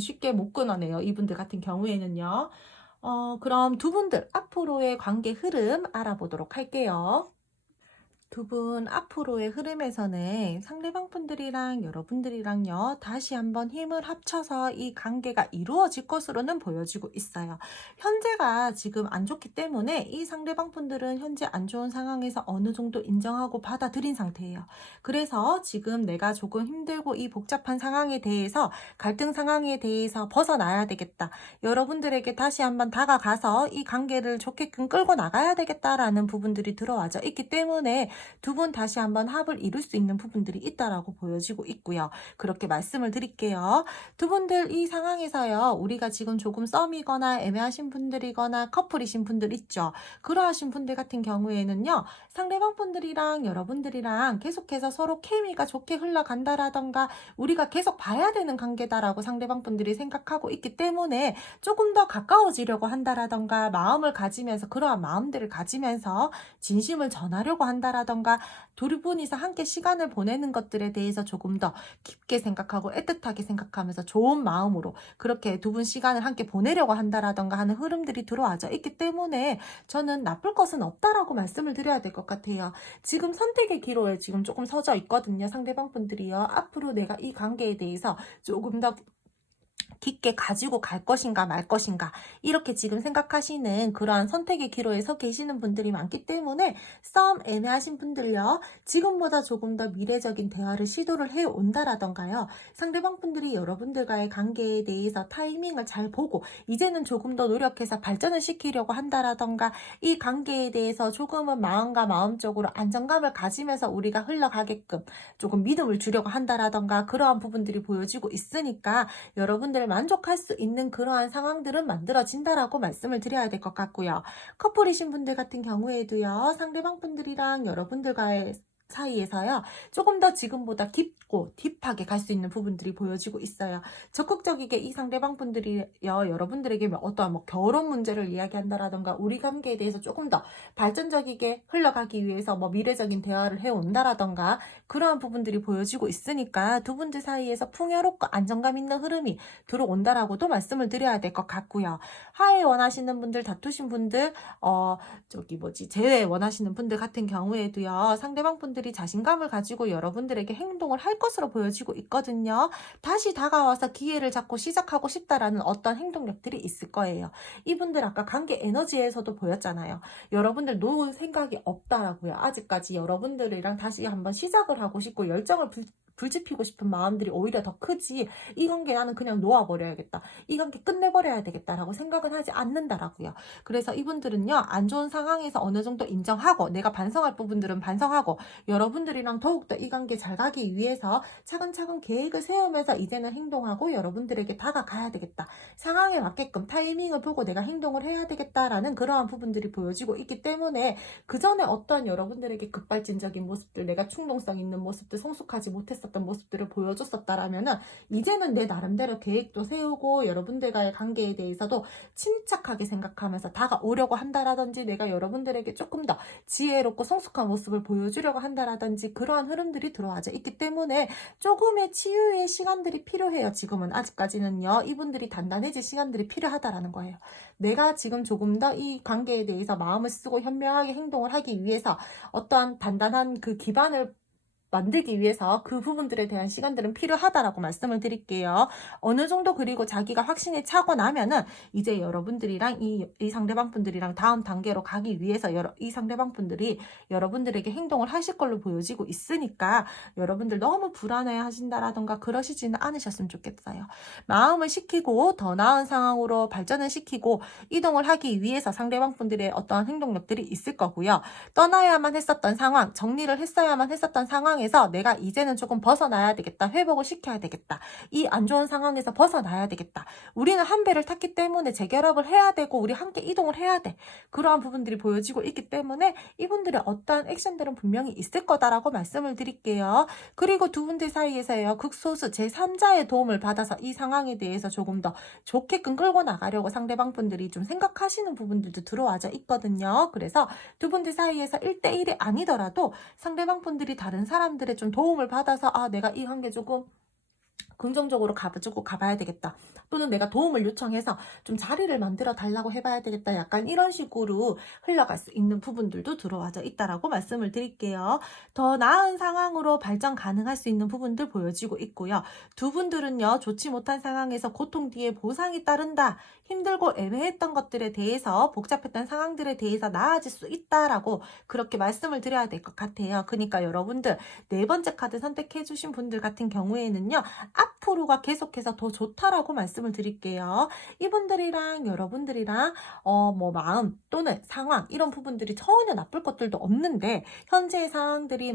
쉽게 못 끊어내요. 이분들 같은 경우에는요. 그럼 두 분들 앞으로의 관계 흐름 알아보도록 할게요. 두 분 앞으로의 흐름에서는 상대방 분들이랑 여러분들이랑요, 다시 한번 힘을 합쳐서 이 관계가 이루어질 것으로는 보여지고 있어요. 현재가 지금 안 좋기 때문에 이 상대방 분들은 현재 안 좋은 상황에서 어느 정도 인정하고 받아들인 상태예요. 그래서 지금 내가 조금 힘들고 이 복잡한 상황에 대해서, 갈등 상황에 대해서 벗어나야 되겠다. 여러분들에게 다시 한번 다가가서 이 관계를 좋게끔 끌고 나가야 되겠다라는 부분들이 들어와져 있기 때문에 두 분 다시 한번 합을 이룰 수 있는 부분들이 있다라고 보여지고 있고요. 그렇게 말씀을 드릴게요. 두 분들 이 상황에서요, 우리가 지금 조금 썸이거나 애매하신 분들이거나 커플이신 분들 있죠. 그러하신 분들 같은 경우에는요, 상대방 분들이랑 여러분들이랑 계속해서 서로 케미가 좋게 흘러간다라던가 우리가 계속 봐야 되는 관계다라고 상대방 분들이 생각하고 있기 때문에 조금 더 가까워지려고 한다라던가 마음을 가지면서, 그러한 마음들을 가지면서 진심을 전하려고 한다라던가 두 분이서 함께 시간을 보내는 것들에 대해서 조금 더 깊게 생각하고 애틋하게 생각하면서 좋은 마음으로 그렇게 두 분 시간을 함께 보내려고 한다라던가 하는 흐름들이 들어와져 있기 때문에 저는 나쁠 것은 없다라고 말씀을 드려야 될 것 같아요. 지금 선택의 기로에 지금 조금 서져 있거든요. 상대방 분들이요. 앞으로 내가 이 관계에 대해서 조금 더 깊게 가지고 갈 것인가 말 것인가 이렇게 지금 생각하시는 그러한 선택의 기로에 서 계시는 분들이 많기 때문에 썸 애매하신 분들요, 지금보다 조금 더 미래적인 대화를 시도를 해온다라던가요, 상대방 분들이 여러분들과의 관계에 대해서 타이밍을 잘 보고 이제는 조금 더 노력해서 발전을 시키려고 한다라던가 이 관계에 대해서 조금은 마음과 마음적으로 안정감을 가지면서 우리가 흘러가게끔 조금 믿음을 주려고 한다라던가 그러한 부분들이 보여지고 있으니까 여러분들을 만족할 수 있는 그러한 상황들은 만들어진다라고 말씀을 드려야 될 것 같고요. 커플이신 분들 같은 경우에도요, 상대방 분들이랑 여러분들과의 사이에서요, 조금 더 지금보다 깊고 딥하게 갈 수 있는 부분들이 보여지고 있어요. 적극적이게 이 상대방 분들이요, 여러분들에게 어떠한 뭐 결혼 문제를 이야기한다라던가 우리 관계에 대해서 조금 더 발전적이게 흘러가기 위해서 뭐 미래적인 대화를 해온다라던가 그러한 부분들이 보여지고 있으니까 두 분들 사이에서 풍요롭고 안정감 있는 흐름이 들어온다라고도 말씀을 드려야 될 것 같고요. 화해 원하시는 분들, 다투신 분들, 재회 원하시는 분들 같은 경우에도요, 상대방 분들이 자신감을 가지고 여러분들에게 행동을 할 것으로 보여지고 있거든요. 다시 다가와서 기회를 잡고 시작하고 싶다라는 어떤 행동력들이 있을 거예요. 이분들 아까 관계 에너지에서도 보였잖아요. 여러분들 놓을 생각이 없다라고요. 아직까지 여러분들이랑 다시 한번 시작을 하고 싶고 열정을 불지피고 싶은 마음들이 오히려 더 크지, 이 관계 나는 그냥 놓아버려야겠다, 이 관계 끝내버려야 되겠다라고 생각은 하지 않는다라고요. 그래서 이분들은요, 안 좋은 상황에서 어느 정도 인정하고 내가 반성할 부분들은 반성하고 여러분들이랑 더욱더 이 관계 잘 가기 위해서 차근차근 계획을 세우면서 이제는 행동하고 여러분들에게 다가가야 되겠다, 상황에 맞게끔 타이밍을 보고 내가 행동을 해야 되겠다라는 그러한 부분들이 보여지고 있기 때문에 그 전에 어떤 여러분들에게 급발진적인 모습들, 내가 충동성 있는 모습들, 성숙하지 못했었던 모습들을 보여줬었다라면은 이제는 내 나름대로 계획도 세우고 여러분들과의 관계에 대해서도 침착하게 생각하면서 다가오려고 한다라든지 내가 여러분들에게 조금 더 지혜롭고 성숙한 모습을 보여주려고 한다라든지 그러한 흐름들이 들어와져 있기 때문에 조금의 치유의 시간들이 필요해요. 지금은 아직까지는요, 이분들이 단단해질 시간들이 필요하다라는 거예요. 내가 지금 조금 더 이 관계에 대해서 마음을 쓰고 현명하게 행동을 하기 위해서 어떠한 단단한 그 기반을 만들기 위해서 그 부분들에 대한 시간들은 필요하다라고 말씀을 드릴게요. 어느 정도 그리고 자기가 확신에 차고 나면은 이제 여러분들이랑 이 상대방 분들이랑 다음 단계로 가기 위해서 이 상대방 분들이 여러분들에게 행동을 하실 걸로 보여지고 있으니까 여러분들 너무 불안해 하신다라던가 그러시지는 않으셨으면 좋겠어요. 마음을 식히고 더 나은 상황으로 발전을 시키고 이동을 하기 위해서 상대방 분들의 어떠한 행동력들이 있을 거고요. 떠나야만 했었던 상황, 정리를 했어야만 했었던 상황에 상황에서 내가 이제는 조금 벗어나야 되겠다. 회복을 시켜야 되겠다. 이 안 좋은 상황에서 벗어나야 되겠다. 우리는 한 배를 탔기 때문에 재결합을 해야 되고 우리 함께 이동을 해야 돼. 그러한 부분들이 보여지고 있기 때문에 이분들의 어떠한 액션들은 분명히 있을 거다라고 말씀을 드릴게요. 그리고 두 분들 사이에서요. 극소수 제3자의 도움을 받아서 이 상황에 대해서 조금 더 좋게끔 끌고 나가려고 상대방 분들이 좀 생각하시는 부분들도 들어와져 있거든요. 그래서 두 분들 사이에서 1대1이 아니더라도 상대방 분들이 다른 사람들의 좀 도움을 받아서 내가 이 관계 조금 긍정적으로 가지고 가봐야 되겠다. 또는 내가 도움을 요청해서 좀 자리를 만들어 달라고 해봐야 되겠다. 약간 이런 식으로 흘러갈 수 있는 부분들도 들어와져 있다라고 말씀을 드릴게요. 더 나은 상황으로 발전 가능할 수 있는 부분들 보여지고 있고요. 두 분들은요. 좋지 못한 상황에서 고통 뒤에 보상이 따른다. 힘들고 애매했던 것들에 대해서 복잡했던 상황들에 대해서 나아질 수 있다라고 그렇게 말씀을 드려야 될 것 같아요. 그러니까 여러분들 네 번째 카드 선택해 주신 분들 같은 경우에는요. 앞으로가 계속해서 더 좋다라고 말씀을 드릴게요. 이분들이랑 여러분들이랑 마음 또는 상황 이런 부분들이 전혀 나쁠 것들도 없는데 현재의 상황들이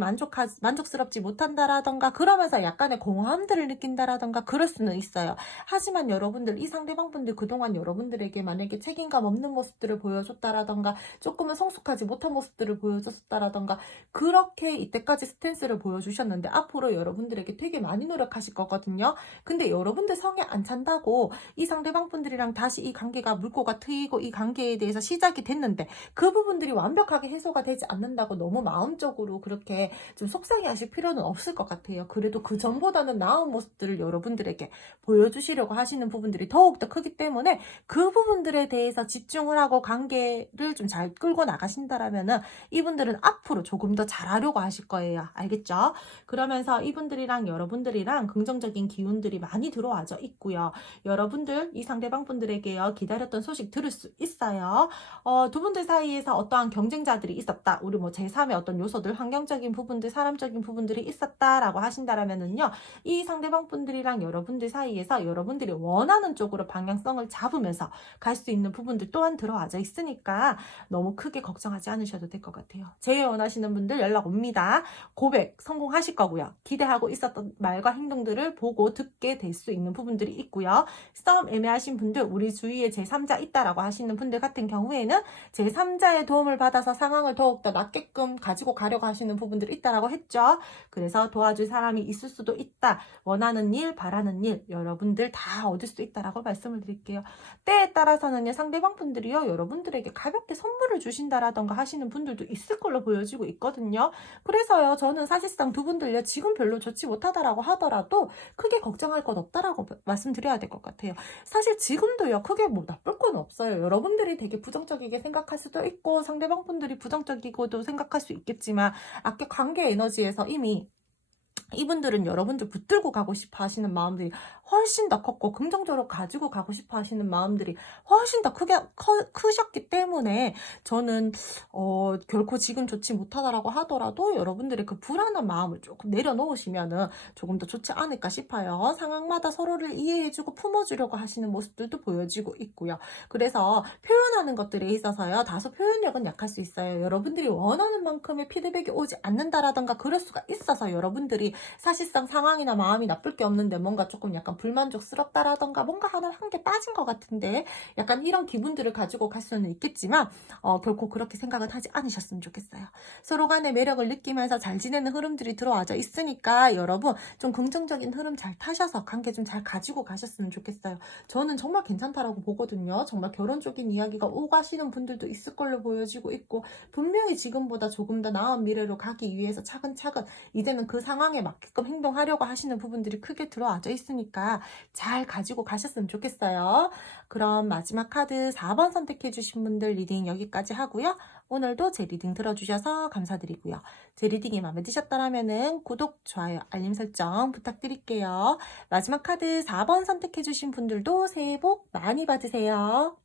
만족스럽지 못한다라던가 그러면서 약간의 공허함들을 느낀다라던가 그럴 수는 있어요. 하지만 여러분들 이 상대방분들 그동안 여러분들에게 만약에 책임감 없는 모습들을 보여줬다라던가 조금은 성숙하지 못한 모습들을 보여줬다라던가 그렇게 이때까지 스탠스를 보여주셨는데 앞으로 여러분들에게 되게 많이 노력하실 거거든요. 근데 여러분들 성에 안 찬다고 이 상대방 분들이랑 다시 이 관계가 물꼬가 트이고 이 관계에 대해서 시작이 됐는데 그 부분들이 완벽하게 해소가 되지 않는다고 너무 마음적으로 그렇게 좀 속상해 하실 필요는 없을 것 같아요. 그래도 그 전보다는 나은 모습들을 여러분들에게 보여주시려고 하시는 부분들이 더욱더 크기 때문에 그 부분들에 대해서 집중을 하고 관계를 좀 잘 끌고 나가신다라면은 이분들은 앞으로 조금 더 잘하려고 하실 거예요. 알겠죠? 그러면서 이분들이랑 여러분들이랑 긍정적인 기운들이 많이 들어와져 있고요. 여러분들 이 상대방 분들에게요. 기다렸던 소식 들을 수 있어요. 두 분들 사이에서 어떠한 경쟁자들이 있었다. 우리 뭐 제3의 어떤 요소들, 환경적인 부분들, 사람적인 부분들이 있었다라고 하신다라면은요. 이 상대방 분들이랑 여러분들 사이에서 여러분들이 원하는 쪽으로 방향성을 잡으면서 갈 수 있는 부분들 또한 들어와져 있으니까 너무 크게 걱정하지 않으셔도 될 것 같아요. 제일 원하시는 분들 연락 옵니다. 고백 성공하실 거고요. 기대하고 있었던 말과 행동들을 보고 듣게 될 수 있는 부분들이 있고요. 싸움 애매하신 분들, 우리 주위에 제3자 있다라고 하시는 분들 같은 경우에는 제3자의 도움을 받아서 상황을 더욱더 낫게끔 가지고 가려고 하시는 부분들이 있다라고 했죠. 그래서 도와줄 사람이 있을 수도 있다. 원하는 일, 바라는 일, 여러분들 다 얻을 수 있다라고 말씀을 드릴게요. 때에 따라서는요, 상대방 분들이요, 여러분들에게 가볍게 선물을 주신다라던가 하시는 분들도 있을 걸로 보여지고 있거든요. 그래서요, 저는 사실상 두 분들요, 지금 별로 좋지 못하다라고 하더라도 크게 걱정할 것 없다라고 말씀드려야 될 것 같아요. 사실 지금도요, 크게 뭐 나쁠 건 없어요. 여러분들이 되게 부정적이게 생각할 수도 있고, 상대방 분들이 부정적이고도 생각할 수 있겠지만, 아까 관계 에너지에서 이미 이분들은 여러분들 붙들고 가고 싶어 하시는 마음들이 훨씬 더 컸고 긍정적으로 가지고 가고 싶어 하시는 마음들이 훨씬 더 크셨기 때문에 저는 결코 지금 좋지 못하다라고 하더라도 여러분들의 그 불안한 마음을 조금 내려놓으시면은 조금 더 좋지 않을까 싶어요. 상황마다 서로를 이해해주고 품어주려고 하시는 모습들도 보여지고 있고요. 그래서 표현하는 것들에 있어서요. 다소 표현력은 약할 수 있어요. 여러분들이 원하는 만큼의 피드백이 오지 않는다라던가 그럴 수가 있어서 여러분들이 사실상 상황이나 마음이 나쁠 게 없는데 뭔가 조금 약간 불만족스럽다라던가 뭔가 하나 한 개 빠진 것 같은데 약간 이런 기분들을 가지고 갈 수는 있겠지만 결코 그렇게 생각은 하지 않으셨으면 좋겠어요. 서로 간의 매력을 느끼면서 잘 지내는 흐름들이 들어와져 있으니까 여러분 좀 긍정적인 흐름 잘 타셔서 관계 좀 잘 가지고 가셨으면 좋겠어요. 저는 정말 괜찮다라고 보거든요. 정말 결혼적인 이야기가 오가시는 분들도 있을 걸로 보여지고 있고 분명히 지금보다 조금 더 나은 미래로 가기 위해서 차근차근 이제는 그 상황에 맞게끔 행동하려고 하시는 부분들이 크게 들어와져 있으니까 잘 가지고 가셨으면 좋겠어요. 그럼 마지막 카드 4번 선택해 주신 분들 리딩 여기까지 하고요. 오늘도 제 리딩 들어주셔서 감사드리고요. 제 리딩이 마음에 드셨다면 구독, 좋아요, 알림 설정 부탁드릴게요. 마지막 카드 4번 선택해 주신 분들도 새해 복 많이 받으세요.